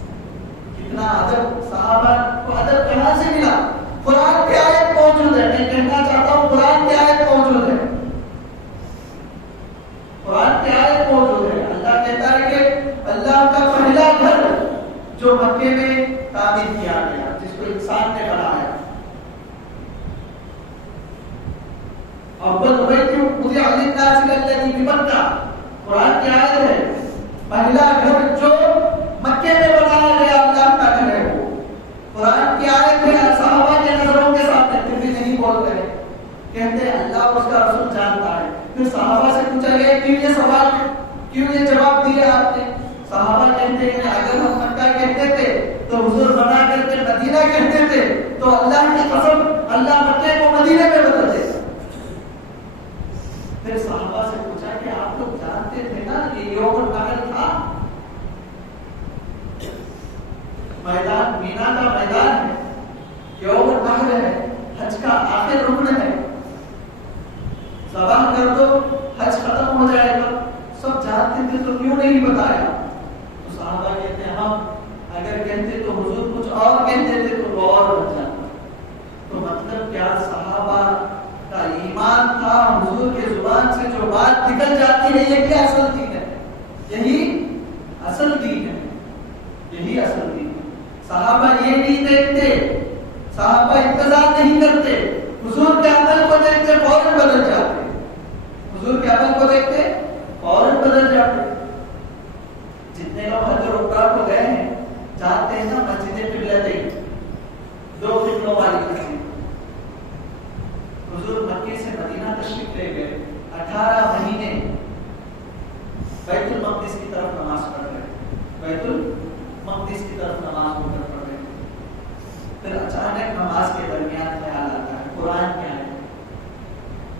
کتنا ادب، صحابہ کو ادب کہاں سے ملا؟ قرآن کی آیت موجود ہے، میں کہنا چاہتا ہوں قرآن کی آیت موجود ہے، قرآن کی آیت موجود ہے۔ اللہ کہتا ہے کہ اللہ کا پہلا گھر جو مکے میں تعمیر کیا گیا، جس کو انسان نے بنایا، اول بیت وضع للناس الذی ببکہ، قرآن کی آیت ہے، پہلا گھر جو مکے میں بنایا گیا اللہ کا گھر ہے وہ۔ قرآن کی آیت ہے، صحابہ کے نظروں کے سامنے، پھر بھی نہیں بول رہے، کہتے ہیں اللہ اور اس کا رسول جانتا ہے۔ پھر صحابہ سے پوچھا گیا کیوں یہ جواب دیا آپ نے؟ صحابہ کہتے ہیں اگر ہم مکہ کہتے تھے تو حضور بنا کر کے مدینہ کہتے تھے تو اللہ کی قسم اللہ مکے کو مدینے میں بدل دے۔ پھر صحابہ سے پوچھا کہ آپ لوگ جانتے تھے نا کہ یوم النحر تھا، میدان مینا کا میدان ہے، یوم النحر ہے، حج کا آخر رکن ہے، ذبح کر دو حج ختم ہو جائے گا، سب جانتے تھے تو کیوں نہیں بتایا؟ تو صحابہ کہتے ہیں ہم اگر کہتے تو حضور کچھ اور کہتے تھے تو وہ اور بن جاتا۔ تو مطلب کیا صحابہ کا ایمان تھا، حضور کے زبان سے جو بات نکل جاتی ہے یہ کیا اصل دین ہے، یہی اصل دین ہے، یہی اصل دین ہے۔ صحابہ یہ نہیں دیکھتے، صحابہ انتظار نہیں کرتے، حضور کے عمل کو دیکھتے فوراً بدل جاتے، حضور کے عمل کو دیکھتے فوراً بدل جاتے۔ جتنے لوگ حج اور عمرہ کو گئے ہیں جانتے ہیں نا مسجد قبلتین، دو قبلوں والی مسجد، حضور مکے سے مدینہ تشریف لے گئے، 18 مہینے بیت المقدس کی طرف نماز پڑھ رہے، بیت المقدس کی طرف نماز پڑھ رہے، پھر اچانک نماز کے درمیان خیال آتا ہے، قرآن کیا ہے،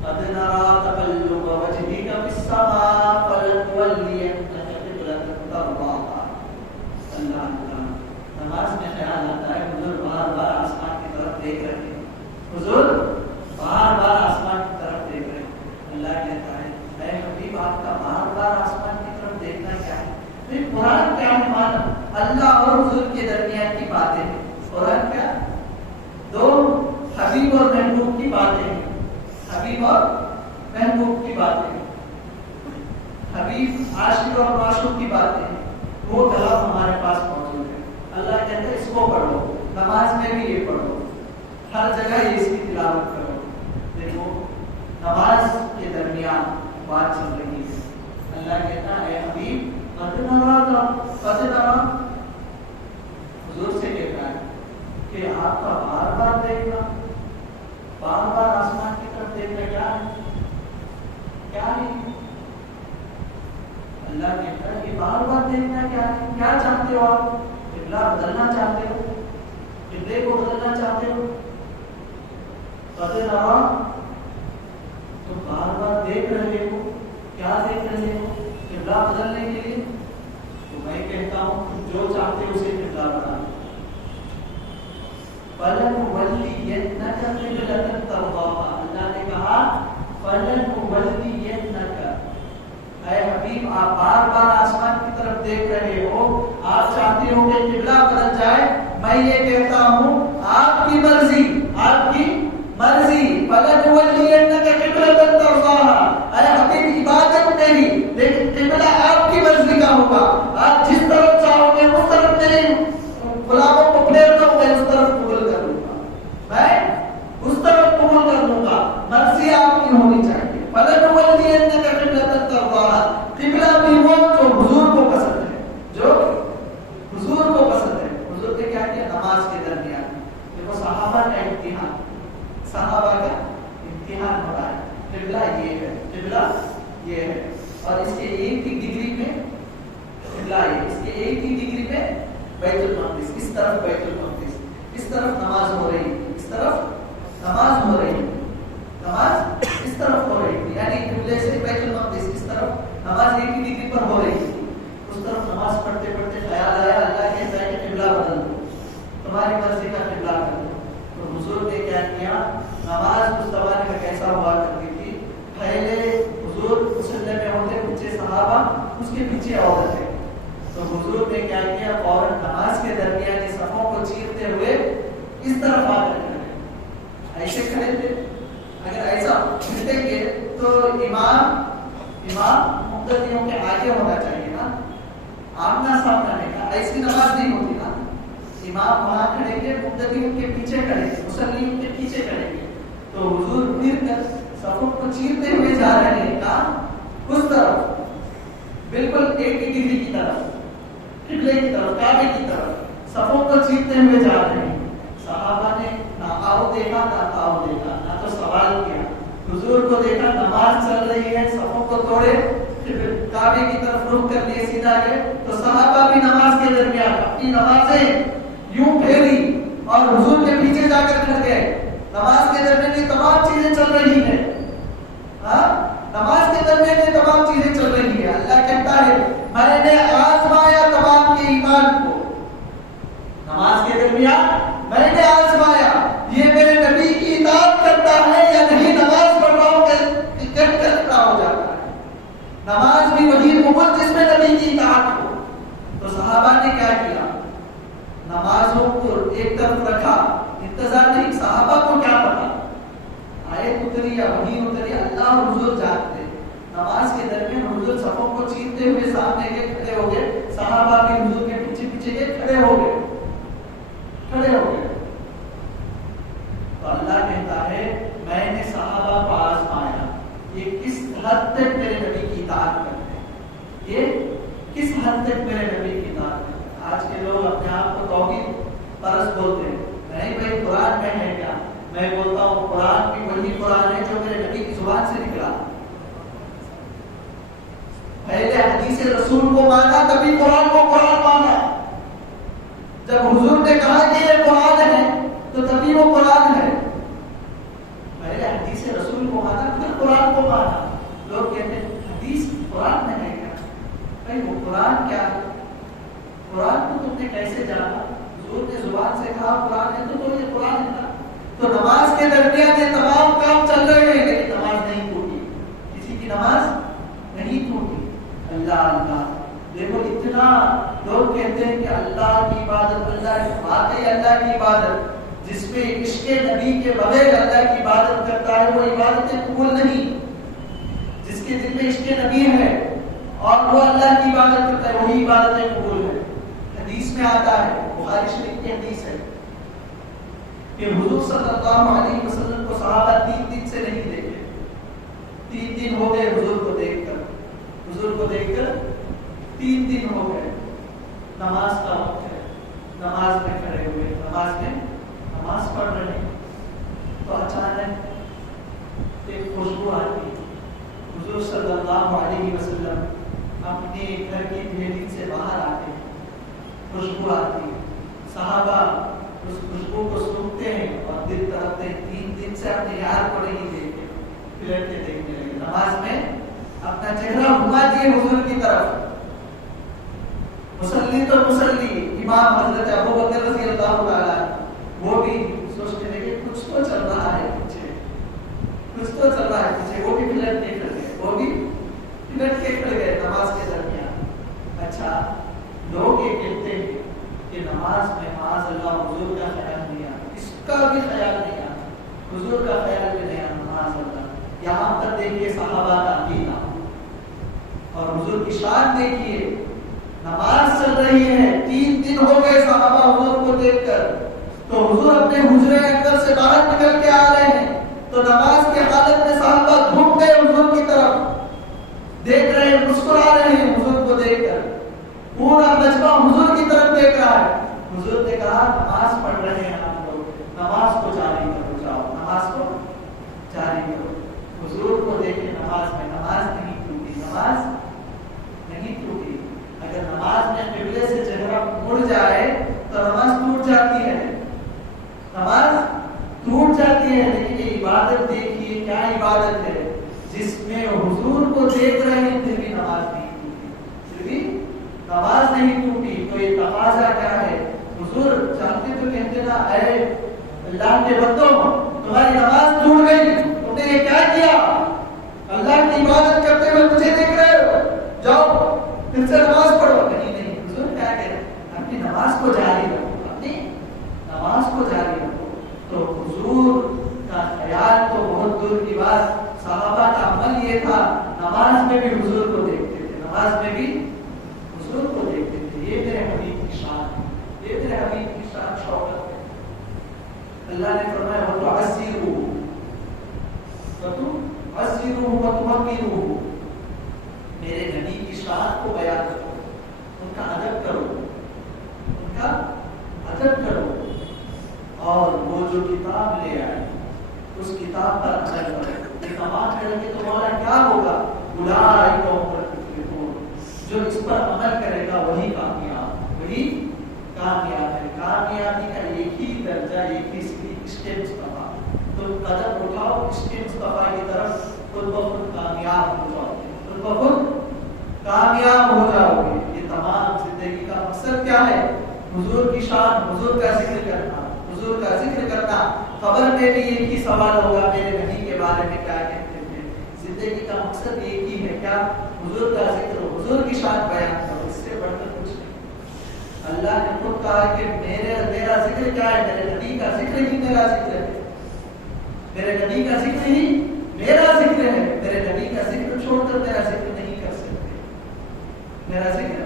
قد نرى تقلب وجهك في السماء فلنولينك قبلة ترضاها۔ اللہ نماز میں خیال آتا ہے حضور بار بار آسمان کی طرف دیکھ رہے ہیں، حضور بار بار آسمان کی طرف دیکھ رہے ہیں۔ اللہ کہتا ہے اے حبیب آپ کا بار بار آسمان کی طرف دیکھنا کیا ہے؟ پھر قرآن کیا ہے؟ مانا اللہ اور حضور کے درمیان کی باتیں ہیں، قرآن کیا؟ دو حبیب اور محبوب کی باتیں ہیں، حبیب اور محبوب کی باتیں، حبیب عاشق اور معشوق کی باتیں، وہ کلام ہمارے پاس موجود ہے۔ اللہ کہتے ہیں اس کو پڑھو، نماز میں بھی یہ پڑھو، ہر جگہ یہ اس کی تلاوت کرو۔ دیکھو نماز کے درمیان بات چل رہی ہے، اللہ کہتا ہے اے حبیب قد نرى، حضور سے کہتا ہے کہ آپ کا بار بار دیکھنا، بار بار آسمان کی طرف دیکھنا کیا ہے، کیا ہے؟ اللہ کہتا ہے کہ بار بار دیکھنا کیا ہے؟ کیا چاہتے ہو آپ؟ قبلہ بدلنا چاہتے ہو، قبلے کو بدلنا چاہتے ہو؟ قد نرى، تم بار بار دیکھ رہے ہو، کیا دیکھ رہے ہو؟ قبلہ بدلنے کے لیے؟ تو میں کہتا ہوں تم جو چاہتے ہو اسے قبلہ بنا دو۔ فَلَنُوَلِّيَنَّكَ قِبْلَةً تَرْضَاهَا، اللہ نے کہا فَلَنُوَلِّيَنَّكَ، اے حبیب آپ بار بار آسمان کی طرف دیکھ رہے ہو، آپ چاہتے ہو کہ قبلہ بدل جائے، میں یہ کہتا ہوں آپ کی مرضی، آپ کی مرضی، فَلَنُوَلِّيَنَّكَ قِبْلَةً تَرْضَاهَا، اے حبیب عبادت میری لیکن قبلہ آپ کی مرضی کا ہوگا، آپ جس طرف چاہو گے اس طرف میری غلاموں کو پھیر دو، میں اس طرف قبول کر لوں گا، میں اس طرف قبول کر لوں گا، مرضی آپ کی ہونی چاہیے۔ فَلَنُوَلِّيَنَّكَ قِبْلَةً تَرْضَاهَا، قبلہ بھی وہ جو حضور کو پسند ہے، جو حضور کو پسند ہے۔ حضور نے کیا کیا؟ نماز کے درمیان دیکھو صحابہ کا امتحان، صحابہ کا امتحان ہو رہا ہے، قبلہ یہ ہے، قبلہ یہ ہے، اور اس کے ایک ہی ڈگری میں قبلہ یہ، اس کے ایک ہی ڈگری میں بیت المقدس، اس طرف بیت المقدس، اس طرف نماز ہو رہی، اس طرف نماز ہو رہی، نماز اس طرف ہو رہی تھی، یعنی قبلے سے بیت المقدس اس طرف نماز ایک ہی ڈگری پر ہو رہی تھی۔ اس طرف نماز پڑھتے پڑھتے خیال آیا اللہ کہتا ہے کہ قبلہ بدل دو، تمہاری مرضی کا قبلہ کر دو۔ تو حضور نے کیا کیا؟ نماز اس زمانے میں کیسا ہوا کرتی تھی، پہلے حضور مصلی میں ہوتے، پیچھے صحابہ، اس کے پیچھے عورتیں، تو حضور نے کیا کیا؟ فوراً نماز کے درمیانی صفوں کو چیرتے ہوئے اس طرف آ کر کھڑے، ایسے کھڑے تھے، اگر ایسا کھڑیں گے تو امام مقتدیوں کے آگے ہونا چاہیے نا، آمنا سامنا نہیں تھا، ایسی نماز نہیں ہوتی نا، امام وہاں کھڑیں گے، مقتدیوں کے پیچھے کھڑیں گے، مصلیوں کے پیچھے کھڑیں گے، تو حضور پھر کر صفوں کو چیرتے ہوئے جا رہے ہیں کہاں؟ اس طرف، بالکل ایک ہی ڈگری کی طرف، قبلے کی طرف، کعبے کی طرف صفوں کو چیرتے ہوئے جا رہے ہیں۔ صحابہ نے نہ آؤ دیکھا نہ آؤ دیکھا، نہ تو سوال کیا، حضور کو دیکھا نماز چل رہی ہے، صفوں کو توڑے کعبے کی طرف رخ کر لیے، سیدھا گئے، تو صحابہ بھی نماز کے درمیان اپنی نمازیں یوں پھیری اور حضور کے پیچھے جا کر کھڑ گئے۔ نماز کے درمیان یہ تمام چیزیں چل رہی ہیں، ہاں نماز کے درمیان یہ تمام چیزیں چل رہی ہیں۔ اللہ کہتا ہے میں نے آزمایا تمام کے ایمان کو، نماز کے درمیان میں نے آزمایا یہ میرے نبی کی اطاعت کرتا ہے یا نہیں، نماز پڑھ رہا ہوں کہ کٹ کرتا ہو جاتا ہے، نماز بھی وہی قبول جس میں نبی کی اطاعت ہو۔ تو صحابہ نے کیا کیا؟ نمازوں کو ایک طرف رکھا، انتظار نہیں، صحابہ کو کیا پتا آیت اتری یا وحی اتری، اللہ اور حضور جانتے۔ نماز کے درمیان حضور صفوں کو چیرتے ہوئے سامنے کے کھڑے ہو گئے، صحابہ بھی حضور کے پیچھے پیچھے کے کھڑے ہو گئے، کھڑے ہو گئے۔ تو اللہ کہتا ہے میں نے صحابہ کو آزمایا، یہ کس حد تک میرے نبی کی اطاعت کرتے ہیں، یہ کس حد تک میرے نبی کی اطاعت کرتے ہیں۔ آج کے لوگ اپنے آپ کو توحید پرست بولتے ہیں، نہیں بھائی قرآن میں ہے کیا؟ میں بولتا ہوں قرآن بھی وہی قرآن ہے جو میرے نبی کی زبان سے نکلا، پہلے حدیث رسول کو مانا تبھی قرآن کو قرآن مانا، جب حضور نے کہا کہ یہ قرآن ہے تو تبھی وہ قرآن ہے، پہلے حدیث رسول کو مانا پھر قرآن کو مانا۔ لوگ کہتے ہیں حدیث قرآن میں ہے کیا؟ بھائی وہ قرآن کیا ہے؟ قرآن کو تم نے کیسے جانا؟ حضور نے زبان سے کہا قرآن ہے تو یہ قرآن ہے نا۔ تو نماز کے درمیان یہ تمام کام چل رہے ہیں لیکن نماز نہیں ٹوٹی، کسی کی نماز نہیں ٹوٹی۔ اللہ اللہ، دیکھو اتنا لوگ کہتے ہیں کہ اللہ کی عبادت، اللہ واقعی اللہ کی عبادت جس میں عشق نبی کے بغیر اللہ کی عبادت کرتا ہے وہ عبادتیں قبول نہیں، جس کے دل میں عشق نبی ہے اور وہ اللہ کی عبادت کرتا ہے وہی عبادتیں قبول ہے۔ حدیث میں آتا ہے، بخاری شریف کی حدیث ہے کہ حضور صلی اللہ علیہ وسلم کو صحابہ 3 دن سے نہیں دیکھے، 3 دن ہو گئے حضور کو دیکھ کر، حضور کو دیکھ کر 3 دن ہو گئے۔ نماز کا وقت ہے، نماز میں کھڑے ہوئے، نماز پڑھ رہے ہیں، تو اچانک ایک خوشبو آتی، حضور صلی اللہ علیہ وسلم اپنے گھر کی دہلیز سے باہر آتے، خوشبو آتی، صحابہ اس خوشبو کو سونگتے ہیں اور دل تڑپتے ہیں، 3 دن سے اپنے یار کو نہیں دیکھتے، پلٹ کے دیکھنے لگے، نماز میں اپنا چہرہ گھما دیے حضور کی طرف۔ مصلی تو مصلی امام حضرت ابو بکر رضی اللہ تعالیٰ وہ بھی سوچنے لگے کچھ تو چل رہا ہے پیچھے، کچھ تو چل رہا ہے پیچھے، وہ بھی پلٹ کے کھڑ گئے، وہ بھی پلٹ کے کھڑ گئے نماز کے درمیان۔ اچھا لوگ یہ کہتے ہیں کہ نماز میں معاذ اللہ حضور کا خیال نہیں آتا، اس کا بھی خیال نہیں آتا، حضور کا خیال بھی نہیں آتا، معاذ اللہ۔ یہاں پر دیکھیے صحابہ کا عقیدہ اور حضور کی شان دیکھیے، نماز چل رہی ہے، 3 دن ہو گئے صحابہ حضور کو دیکھ کر، تو حضور اپنے حجرے اندر سے باہر نکل کے آ رہے ہیں، تو نماز کے حالت میں صحابہ گھوم گئے حضور کی طرف، دیکھ رہے ہیں، مسکرا رہے ہیں حضور کو دیکھ کر، پورا مجمع حضور کی طرف دیکھ رہا ہے۔ حضور نے کہا نماز پڑھ رہے ہیں آپ لوگ، نماز کو جاری کرو، جاؤ نماز کو جاری کرو۔ حضور کو دیکھیں نماز میں، نماز نہیں ٹوٹی، نماز نہیں ٹوٹی۔ اگر نماز میں قبلے سے چہرہ مڑ جائے تو نماز ٹوٹ جاتی ہے، نماز ٹوٹ جاتی ہے۔ لیکن یہ عبادت دیکھیے کیا عبادت ہے، جس میں حضور کو دیکھ رہے ہیں پھر بھی نماز نہیں ٹوٹی، پھر بھی نماز نہیں ٹوٹی۔ تو یہ تقاضا کیا ہے؟ حضور چاہتے تو کہتے نا، اے اللہ کے بندوں تمہاری نماز ٹوٹ گئی، تم نے یہ کیا کیا؟ اللہ کی عبادت کرتے ہوئے مجھے دیکھ رہے ہو، جاؤ پھر سے نماز پڑھو۔ نہیں، حضور کیا کہہ رہے ہیں؟ اپنی نماز کو جاری رکھو، اپنی نماز کو جاری رکھو۔ تو حضور کا خیال تو بہت دور کی بات، صحابہ کا عمل یہ تھا، نماز میں بھی حضور کو دیکھتے تھے، نماز میں بھی حضور کو دیکھتے تھے۔ یہ میرے حبیب کی شان ہے، یہ میرے حبیب کی شان شوکت ہے۔ اللہ نے فرمایا وَتُعَزِّرُوهُ وَتُوَقِّرُوهُ، میرے نبی کی شان کو بیان کرو، ان کا ادب کرو، ان کا ادب کرو، اور وہ جو کتاب لے آئے اس کتاب پر عمل کرو۔ یہ تمام کر کے تمہارا کیا ہوگا؟ اولئک هم المفلحون، جو اس پر عمل کرے گا وہی کامیاب، وہی کامیاب ہے۔ کامیابی کا ایک ہی درجہ، ایک ہی اسٹیپ مصطفیٰ، تم قدم اٹھاؤ اسٹیپ مصطفیٰ کی طرف، خود بخود کامیاب ہو جاؤ گے، خود بخود کامیاب ہو جاؤ گے۔ یہ تمام زندگی کا مقصد کیا ہے؟ حضور کی شان، حضور کا ذکر کرنا، حضور کا ذکر کرنا۔ خبر میں بھی ایک ہی سوال ہوگا، میرے نبی کے بارے میں کیا کہتے تھے؟ زندگی کا مقصد ایک ہی ہے، کیا؟ حضور کا ذکر، حضور کی شان بیان کرو، اس سے بڑھ کر کچھ نہیں۔ اللہ نے خود کہا کہ میرا ذکر کیا ہے؟ میرے نبی کا ذکر ہی میرا ذکر ہے، میرے نبی کا ذکر ہی میرا ذکر ہے۔ میرے نبی کا ذکر چھوڑ کر میرا ذکر نہیں کر سکتے، میرا ذکر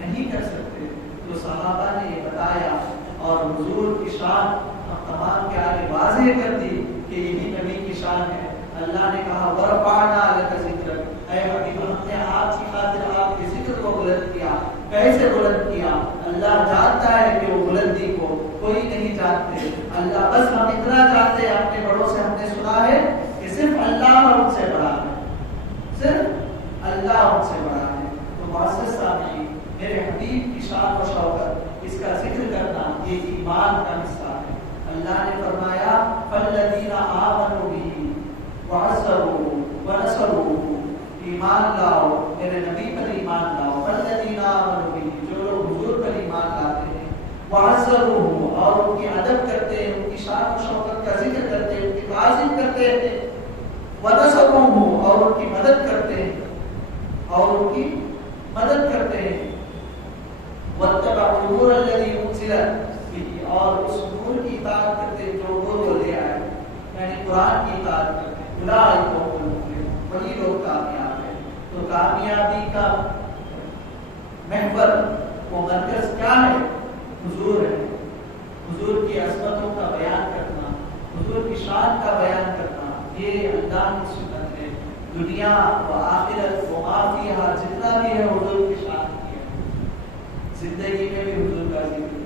نہیں کر سکتے۔ تو صحابہ نے یہ بتایا اور حضور کی شان ہم تمام کے آگے واضح کر دی کہ یہی نبی کی شان ہے۔ اللہ نے کہا وَرَفَعْنَا لَكَ ذِكْرَكَ، اے حبیب ہم نے آپ کی خاطر آپ کے ذکر کو بلند کیا۔ کیسے بلند کیا؟ اللہ جانتا ہے کہ وہ بلندی کو کوئی نہیں جانتے، اللہ بس ہم اتنا جانتے ہیں، اپنے بڑوں سے ہم نے سنا ہے کہ صرف اللہ ان سے بڑا ہے، صرف اللہ ان سے بڑا ہے۔ تو معزز سامعین، میرے حبیب کی شان و شوکت، اس کا ذکر کرنا یہ ایمان کا حصہ ہے۔ اللہ نے فرمایا فَالَّذِينَ آمَنُوا بِهِ وَعَزَّرُوهُ وَنَصَرُوهُ، ایمان لاؤ میرے نبی پر، ایمان لاؤ۔ فَالَّذِينَ آمَنُوا بِهِ، جو لوگ حضور پر ایمان لاتے ہیں، وَعَزَّرُوهُ، اور ان کی ادب کرتے ہیں، ان کی شان و شوکت کا ذکر کرتے ہیں، ان کی تعظیم کرتے ہیں، وَنَصَرُوهُ، اور ان کی مدد کرتے ہیں، اور ان کی مدد کرتے ہیں، وَاتَّبَعُوا النُّورَ الَّذِي أُنزِلَ بِهِ، اور اس نور کی اطاعت کرتے ہیں جو وہ لے آئے، یعنی قرآن کی اطاعت کرتے ہیں۔ اولئک هم المفلحون، وہی لوگ کامیاب ہیں۔ تو کامیابی کا محور، وہ مرکز کیا ہے؟ حضور ہے۔ حضور کی عظمتوں کا بیان کرنا، حضور کی شان کا بیان کرنا، یہ اللہ کی سنت ہے۔ دنیا و آخرت و ما فیہا، جتنا بھی ہے حضور کی شان کی ہے۔ زندگی میں بھی حضور کا ذکر،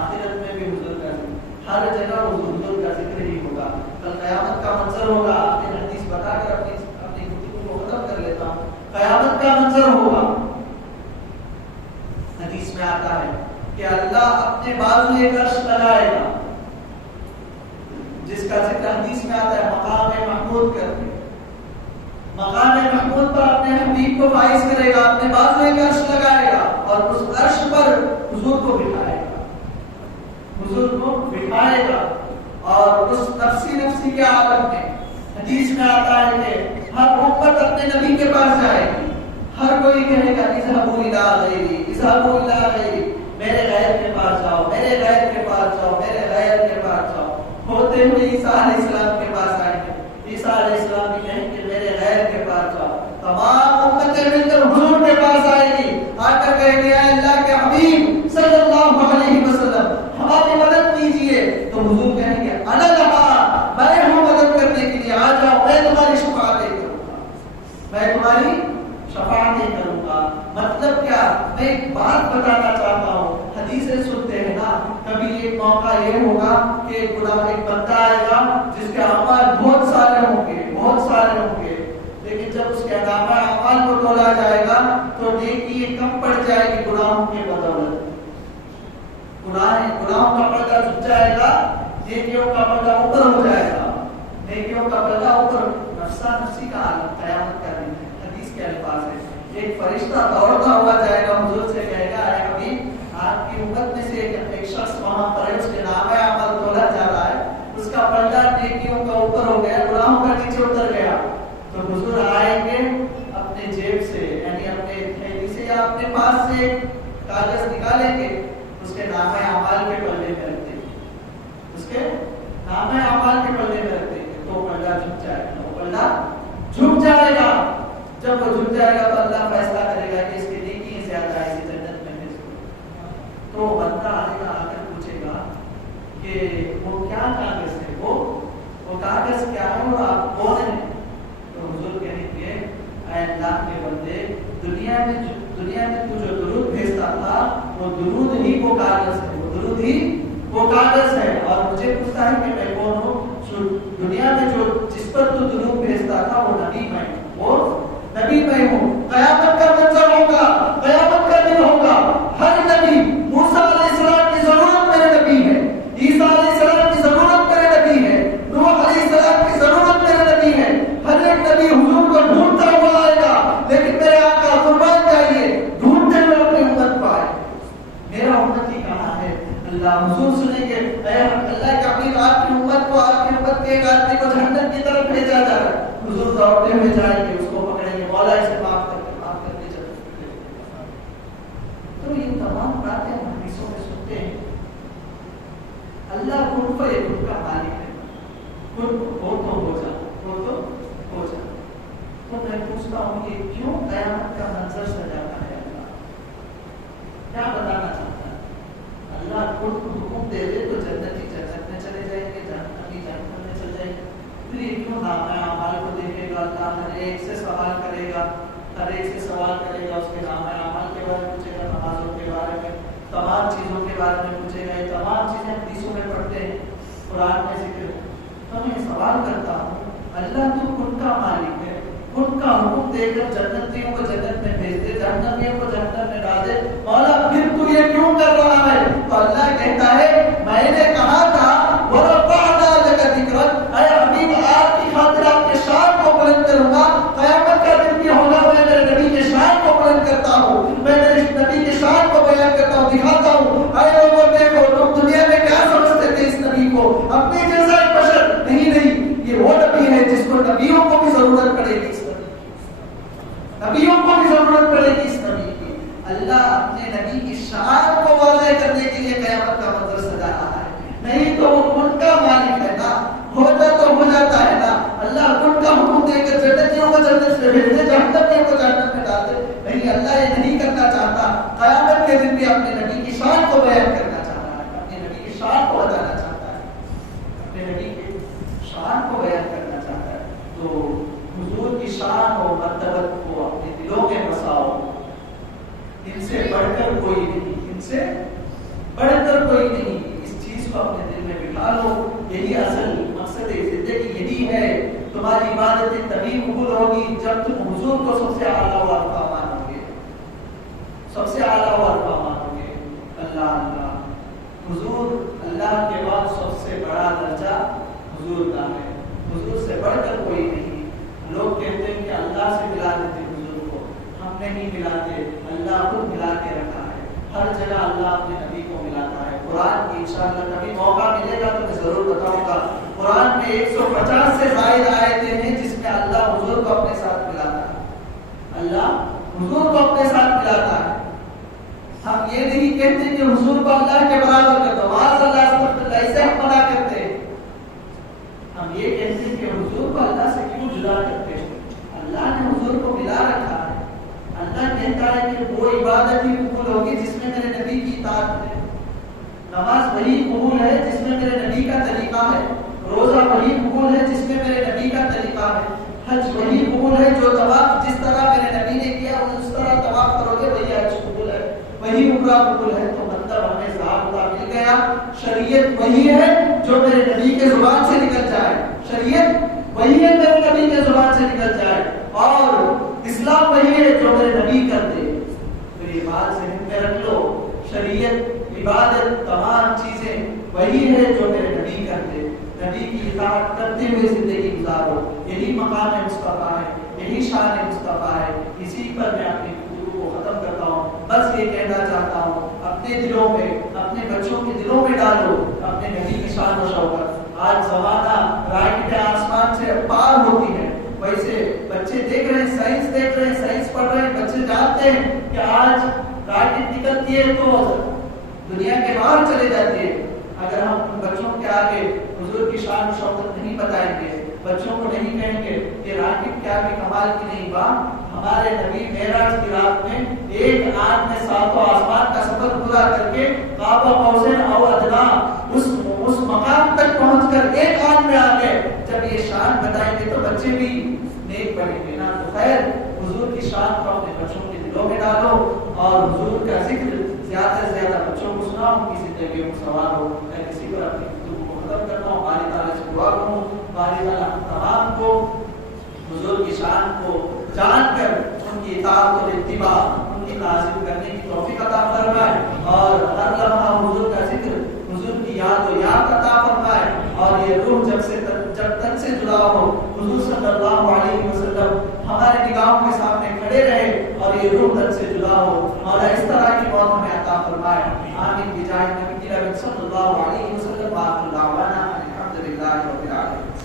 آخرت میں بھی حضور کا ذکر، ہر جگہ حضور کا ذکر ہی ہوگا۔ کل قیامت کا منظر ہوگا، آپ نے حدیث بتا کر اپنی گفتگو کو ختم کر لیتا ہوں۔ قیامت کا منظر ہوگا، حدیث میں آتا ہے کہ اللہ اپنے بازو ایک عرش لگائے گا، جس کا ذکر حدیث میں آتا ہے مقام محمود کرتے، مقام محمود پر اپنے حبیب کو فائز کرے گا، اپنے بازو ایک عرش لگائے گا اور اس عرش پر حضور کو بٹھائے گا، حضور کو بٹھائے گا۔ اور اس نفسی کے عالم میں حدیث میں آتا ہے کہ ہر امت اپنے نبی کے پاس جائے گی، ہر کوئی کہے گا اذهبوا الى غیری، اذهبوا الى غیری، میرے غیر کے پاس جاؤ، میرے غیر کے پاس جاؤ، میرے غیر کے پاس جاؤ۔ ہو ہوتے ہوئے عیسیٰ علیہ السلام کے پاس آئیں گے. عیسیٰ علیہ السلام بھی کہیں کہ میرے غیر کے پاس جاؤ. تمام امتیں مل کر حضور کے پاس آئے گی, آ کر کہیں گے اے اللہ کے حبیب صلی اللہ علیہ وسلم ہماری مدد کیجیے. تو حضور کہیں گے انا لہا, میں ہوں مدد کرنے کے لیے, آ جاؤ, میں تمہاری شفاعت کروں گا, میں تمہاری شفاعت کروں گا. مطلب کیا؟ میں ایک بات بتانا چاہتا ہوں. حدیثیں سنتے ہیں نا, کبھی ایک موقع یہ ہوگا کہ ایک بندہ آئے گا جس کے اعمال بہت سارے ہوں گے, لیکن جب اس کے نامہ اعمال کو تولا جائے گا تو نیکی کم پڑ جائے گی گناہوں کے بدولت. گناہوں کا پردہ جھک جائے گا, نیکیوں کا پردہ اوپر ہو جائے گا. نیکیوں کا پردہ اوپر. نفسا نفسی کا عالم قیامت کا دن ہے. حدیث کے الفاظ ہے, ایک فرشتہ دوڑتا ہوا جائے گا, حضور سے کہے گا اے حبیب آپ کی امت میں سے ایک شخص وہاں پر ہے, اس کے نامہ اعمال تولا جا رہا ہے, اس کا پردہ نیکیوں کا اوپر ہو گیا, گناہوں کا نیچے اتر گیا. تو حضور آئیں گے اپنے جیب سے, یعنی اپنے تھیلی سے یا اپنے پاس سے کاغذ نکالیں گے, اس کے نامہ اعمال کے پلے میں رکھ دیں گے, اس کے نامہ اعمال کے پلے میں رکھ دیں گے, تو پردہ جھک جائے گا. وہ پردہ جھک جائے گا. جب وہ جھک جائے گا تو اللہ فیصلہ کرے گا کہ اس کی نیکی زیادہ ہے, اسے جنت میں بھیج دو. تو بندہ آئے گا, آ کر پوچھے گا کہ وہ کیا کاغذ ہے, وہ کاغذ کیا ہے اور آپ کون ہیں؟ تو حضور کہیں گے اے اللہ کے بندے, دنیا میں تو جو درود بھیجتا تھا وہ درود ہی وہ کاغذ ہے, وہ درود ہی وہ کاغذ ہے, اور مجھے پوچھتا ہے کہ میں کون ہوں. دنیا میں جو جس پر تو درود بھیجتا تھا وہ نبی میں ہوں, وہ نبی میں ہوں. قیامت کا منظر ہوگا, قیامت کا دن ہوگا, ہر نبی, موسیٰ علیہ السلام کی ضرورت میرے نبی ہے, عیسیٰ علیہ السلام کی ضرورت میرے نبی ہے, نوح علیہ السلام کی ضرورت میرے نبی ہے. ہر ایک نبی حضور کو ڈھونڈتا ہوا آئے گا, لیکن میرے آقا قربان جائیے ڈھونڈتے ہوئے اپنی امت پائے. میرا امتی کہاں ہے؟ اللہ حضور سنیں گے اے اللہ کے حبیب آپ کی امت کو, آپ کی امت کے ایک آدمی کو جہنم کی طرف بھیجا جا رہا ہے. حضور دوڑتے ہوئے جائیں گے, اس کو پکڑیں گے, مولا اسے معاف کر کے جنت میں. تو یہ تمام باتیں ہم حدیثوں میں سنتے ہیں. اللہ کن فیکون کا مالک ہے, کن ہو تو ہو جا, ہو تو ہو جا. تو میں پوچھتا ہوں کہ کیوں قیامت کا منظر سجاتا ہے اللہ؟ کیا بتانا چاہتا ہے؟ اللہ خود حکم دے دے تو جنتی جنت میں چلے جائیں گے, جہنمی جہنم میں چل جائیں گے. پھر یہ کیوں نامہ اعمال کو دیکھے گا اللہ, ہر ایک سے سوال کرے گا, ہر ایک سے سوال کرے گا, اس کے نامہ اعمال کے بارے میں پوچھے گا, نمازوں کے بارے میں, تمام چیزوں کے بارے میں پوچھے گا. یہ تمام چیزیں حدیثوں میں پڑھتے ہیں, قرآن میں ذکر. تو میں سوال کرتا ہوں, اللہ تو ان کا مالک ہے, ان کا حکم دے کر جنتیوں کو جنت میں بھیج دے, جہنمیوں کو جہنم میں ڈال دے, مولا پھر تو یہ کیوں کر رہا ہے؟ تو اللہ کہتا ہے میں نے کہا تھا وَرَفَعْنَا لَكَ ذِكْرَكَ, اے حبیب آپ کی خاطر آپ کے شان کو بلند کروں گا. قیامت کا دن بھی ہوگا, میں میرے نبی کے شان کو بلند کرتا ہوں, میں میرے نبی کے شان کو بیان کرتا ہوں, دکھاتا ہوں. اے لوگوں دیکھو, تم دنیا میں کیا سمجھتے تھے اس نبی کو, اپنے جیسا ایک بشر نہیں, یہ وہ نبی ہے جس کو نبیوں کو بھی ضرورت پڑے گی, نبیوں کو بھی ضرورت پڑے گی اس نبی کی. اللہ اپنے نبی کی شان کو واضح کرنے کے لیے قیامت کا منظر سجا رہا ہے. نہیں تو وہ ان کا مالک ہے نا, ہو جا تو ہو جاتا ہے نا. اللہ ان کا حکم دے کر جنتیوں کو جنت میں بھیج دے, جہنمیوں کو جہنم میں ڈال دے. نہیں, اللہ یہ نہیں کرنا چاہتا. قیامت کے دن بھی اپنے نبی کی شان کو بیان کرنا چاہ رہا ہے, اپنے نبی کی شان کو بتانا چاہتا ہے, اپنے نبی کی شان کو بیان کرنا چاہتا ہے. تو حضور کی شان و مرتبت کو اپنے دلوں میں بساؤ. ان سے بڑھ کر کوئی نہیں, ان سے بڑھ کر کوئی نہیں. اس چیز کو اپنے دل میں بٹھا لو. یہی اصل مقصد زندگی, یہی ہے. تمہاری عبادتیں تبھی قبول ہوگی جب تم حضور کو سب سے اعلیٰ و ارفع مانو گے, سب سے اعلیٰ و ارفع مانو گے. اللہ اللہ, حضور اللہ کے بعد سب سے بڑا درجہ حضور کا ہے. حضور سے بڑھ کر کوئی نہیں. لوگ کہتے ہیں کہ اللہ سے ملا دیتے حضور کو, ہم نہیں ملاتے, اللہ خود ملا کے رکھا ہے. ہر جگہ اللہ اپنے نبی کو ملاتا ہے. قرآن کی انشاءاللہ کبھی موقع ملے گا تو میں ضرور بتاؤں گا. قرآن میں 150 سے زائد آیتیں ہیں جس میں اللہ حضور کو اپنے ساتھ ملاتا ہے. اللہ حضور کو اپنے ساتھ ملاتا ہے. ہم یہ نہیں کہتے کہ حضور کو اللہ کے برابر کر دو, معاذ اللہ, ایسے ہم منع کرتے ہیں. ہے، روزہ وہی قبول ہے جس میں میرے نبی کا طریقہ ہے، حج وہی قبول ہے جو طواف جس طرح میرے نبی نے کیا اس طرح طواف کرو گے وہی حج قبول ہے، وہی عمرہ قبول ہے۔ تو مطلب ہمیں ضابطہ مل گیا، شریعت وہی ہے جو میرے نبی کے زبان سے نکل جائے، شریعت وہی ہے میرے نبی کے زبان سے نکل جائے، اور اسلام وہی ہے جو میرے نبی کر دے۔ تو یہ بات ذہن میں رکھ لو، شریعت، عبادت، تمام چیزیں وہی ہے جو میرے نبی کر دے، نبی کی اطاعت کرتے ہوئے زندگی گزارو، یہی مقام مصطفیٰ ہے، یہی شان مصطفیٰ ہے۔ اسی پر میں اپنی گفتگو کو ختم کرتا ہوں، بس یہ کہنا چاہتا ہوں اپنے دلوں میں، اپنے بچوں کے دلوں میں ڈالو اپنے نبی کی شان و شوکت۔ آج زمانہ راکٹیں آسمان سے پار ہوتی ہیں، ویسے بچے دیکھ رہے ہیں، سائنس دیکھ رہے ہیں، سائنس پڑھ رہے ہیں، بچے جانتے ہیں کہ آج راکٹ نکلتی ہے تو دنیا کے باہر چلے جاتی ہے۔ اگر ہم ان بچوں کے آگے حضور کی شان و شوکت نہیں بتائیں گے، بچوں کو نہیں کہیں گے کہ راکٹ کیا بھی کمال کی نہیں بات، ہمارے نبی معراج کی رات میں ایک آن میں ساتوں آسمان کا سفر پورا کر کے قاب قوسین او ادنیٰ اس مقام تک پہنچ کر ایک آن میں آ گئے۔ جب یہ شان بتائیں گے تو بچے بھی نیک بنیں گے نا۔ تو خیر، حضور کی شان کو اپنے بچوں کے دلوں میں ڈالو اور حضور کا ذکر زیادہ سے زیادہ بچوں کو سناؤ، ان کی زندگی میں سوار ہو۔ میں کسی پر اپنی گفتگو کو ختم کرتا ہوں، باری تعالیٰ سے دعا کروں، باری تعالیٰ تمام کو حضور کی شان کو جان کر ان کی اطاعت اور اتباع، ان کی تعظیم کرنے کی توفیق عطا فرمائے، اور ہر لمحہ حضور کا ذکر، حضور کی یاد و یاد عطا فرمائے، اور یہ روح جب تک سے جدا ہو حضور صلی اللہ علیہ وسلم ہمارے نگاہوں کے سامنے کھڑے رہے، اور یہ روح تک سے جدا ہو، اور اس طرح کی موت ہمیں عطا فرمائے۔ آمین بجاہ نبی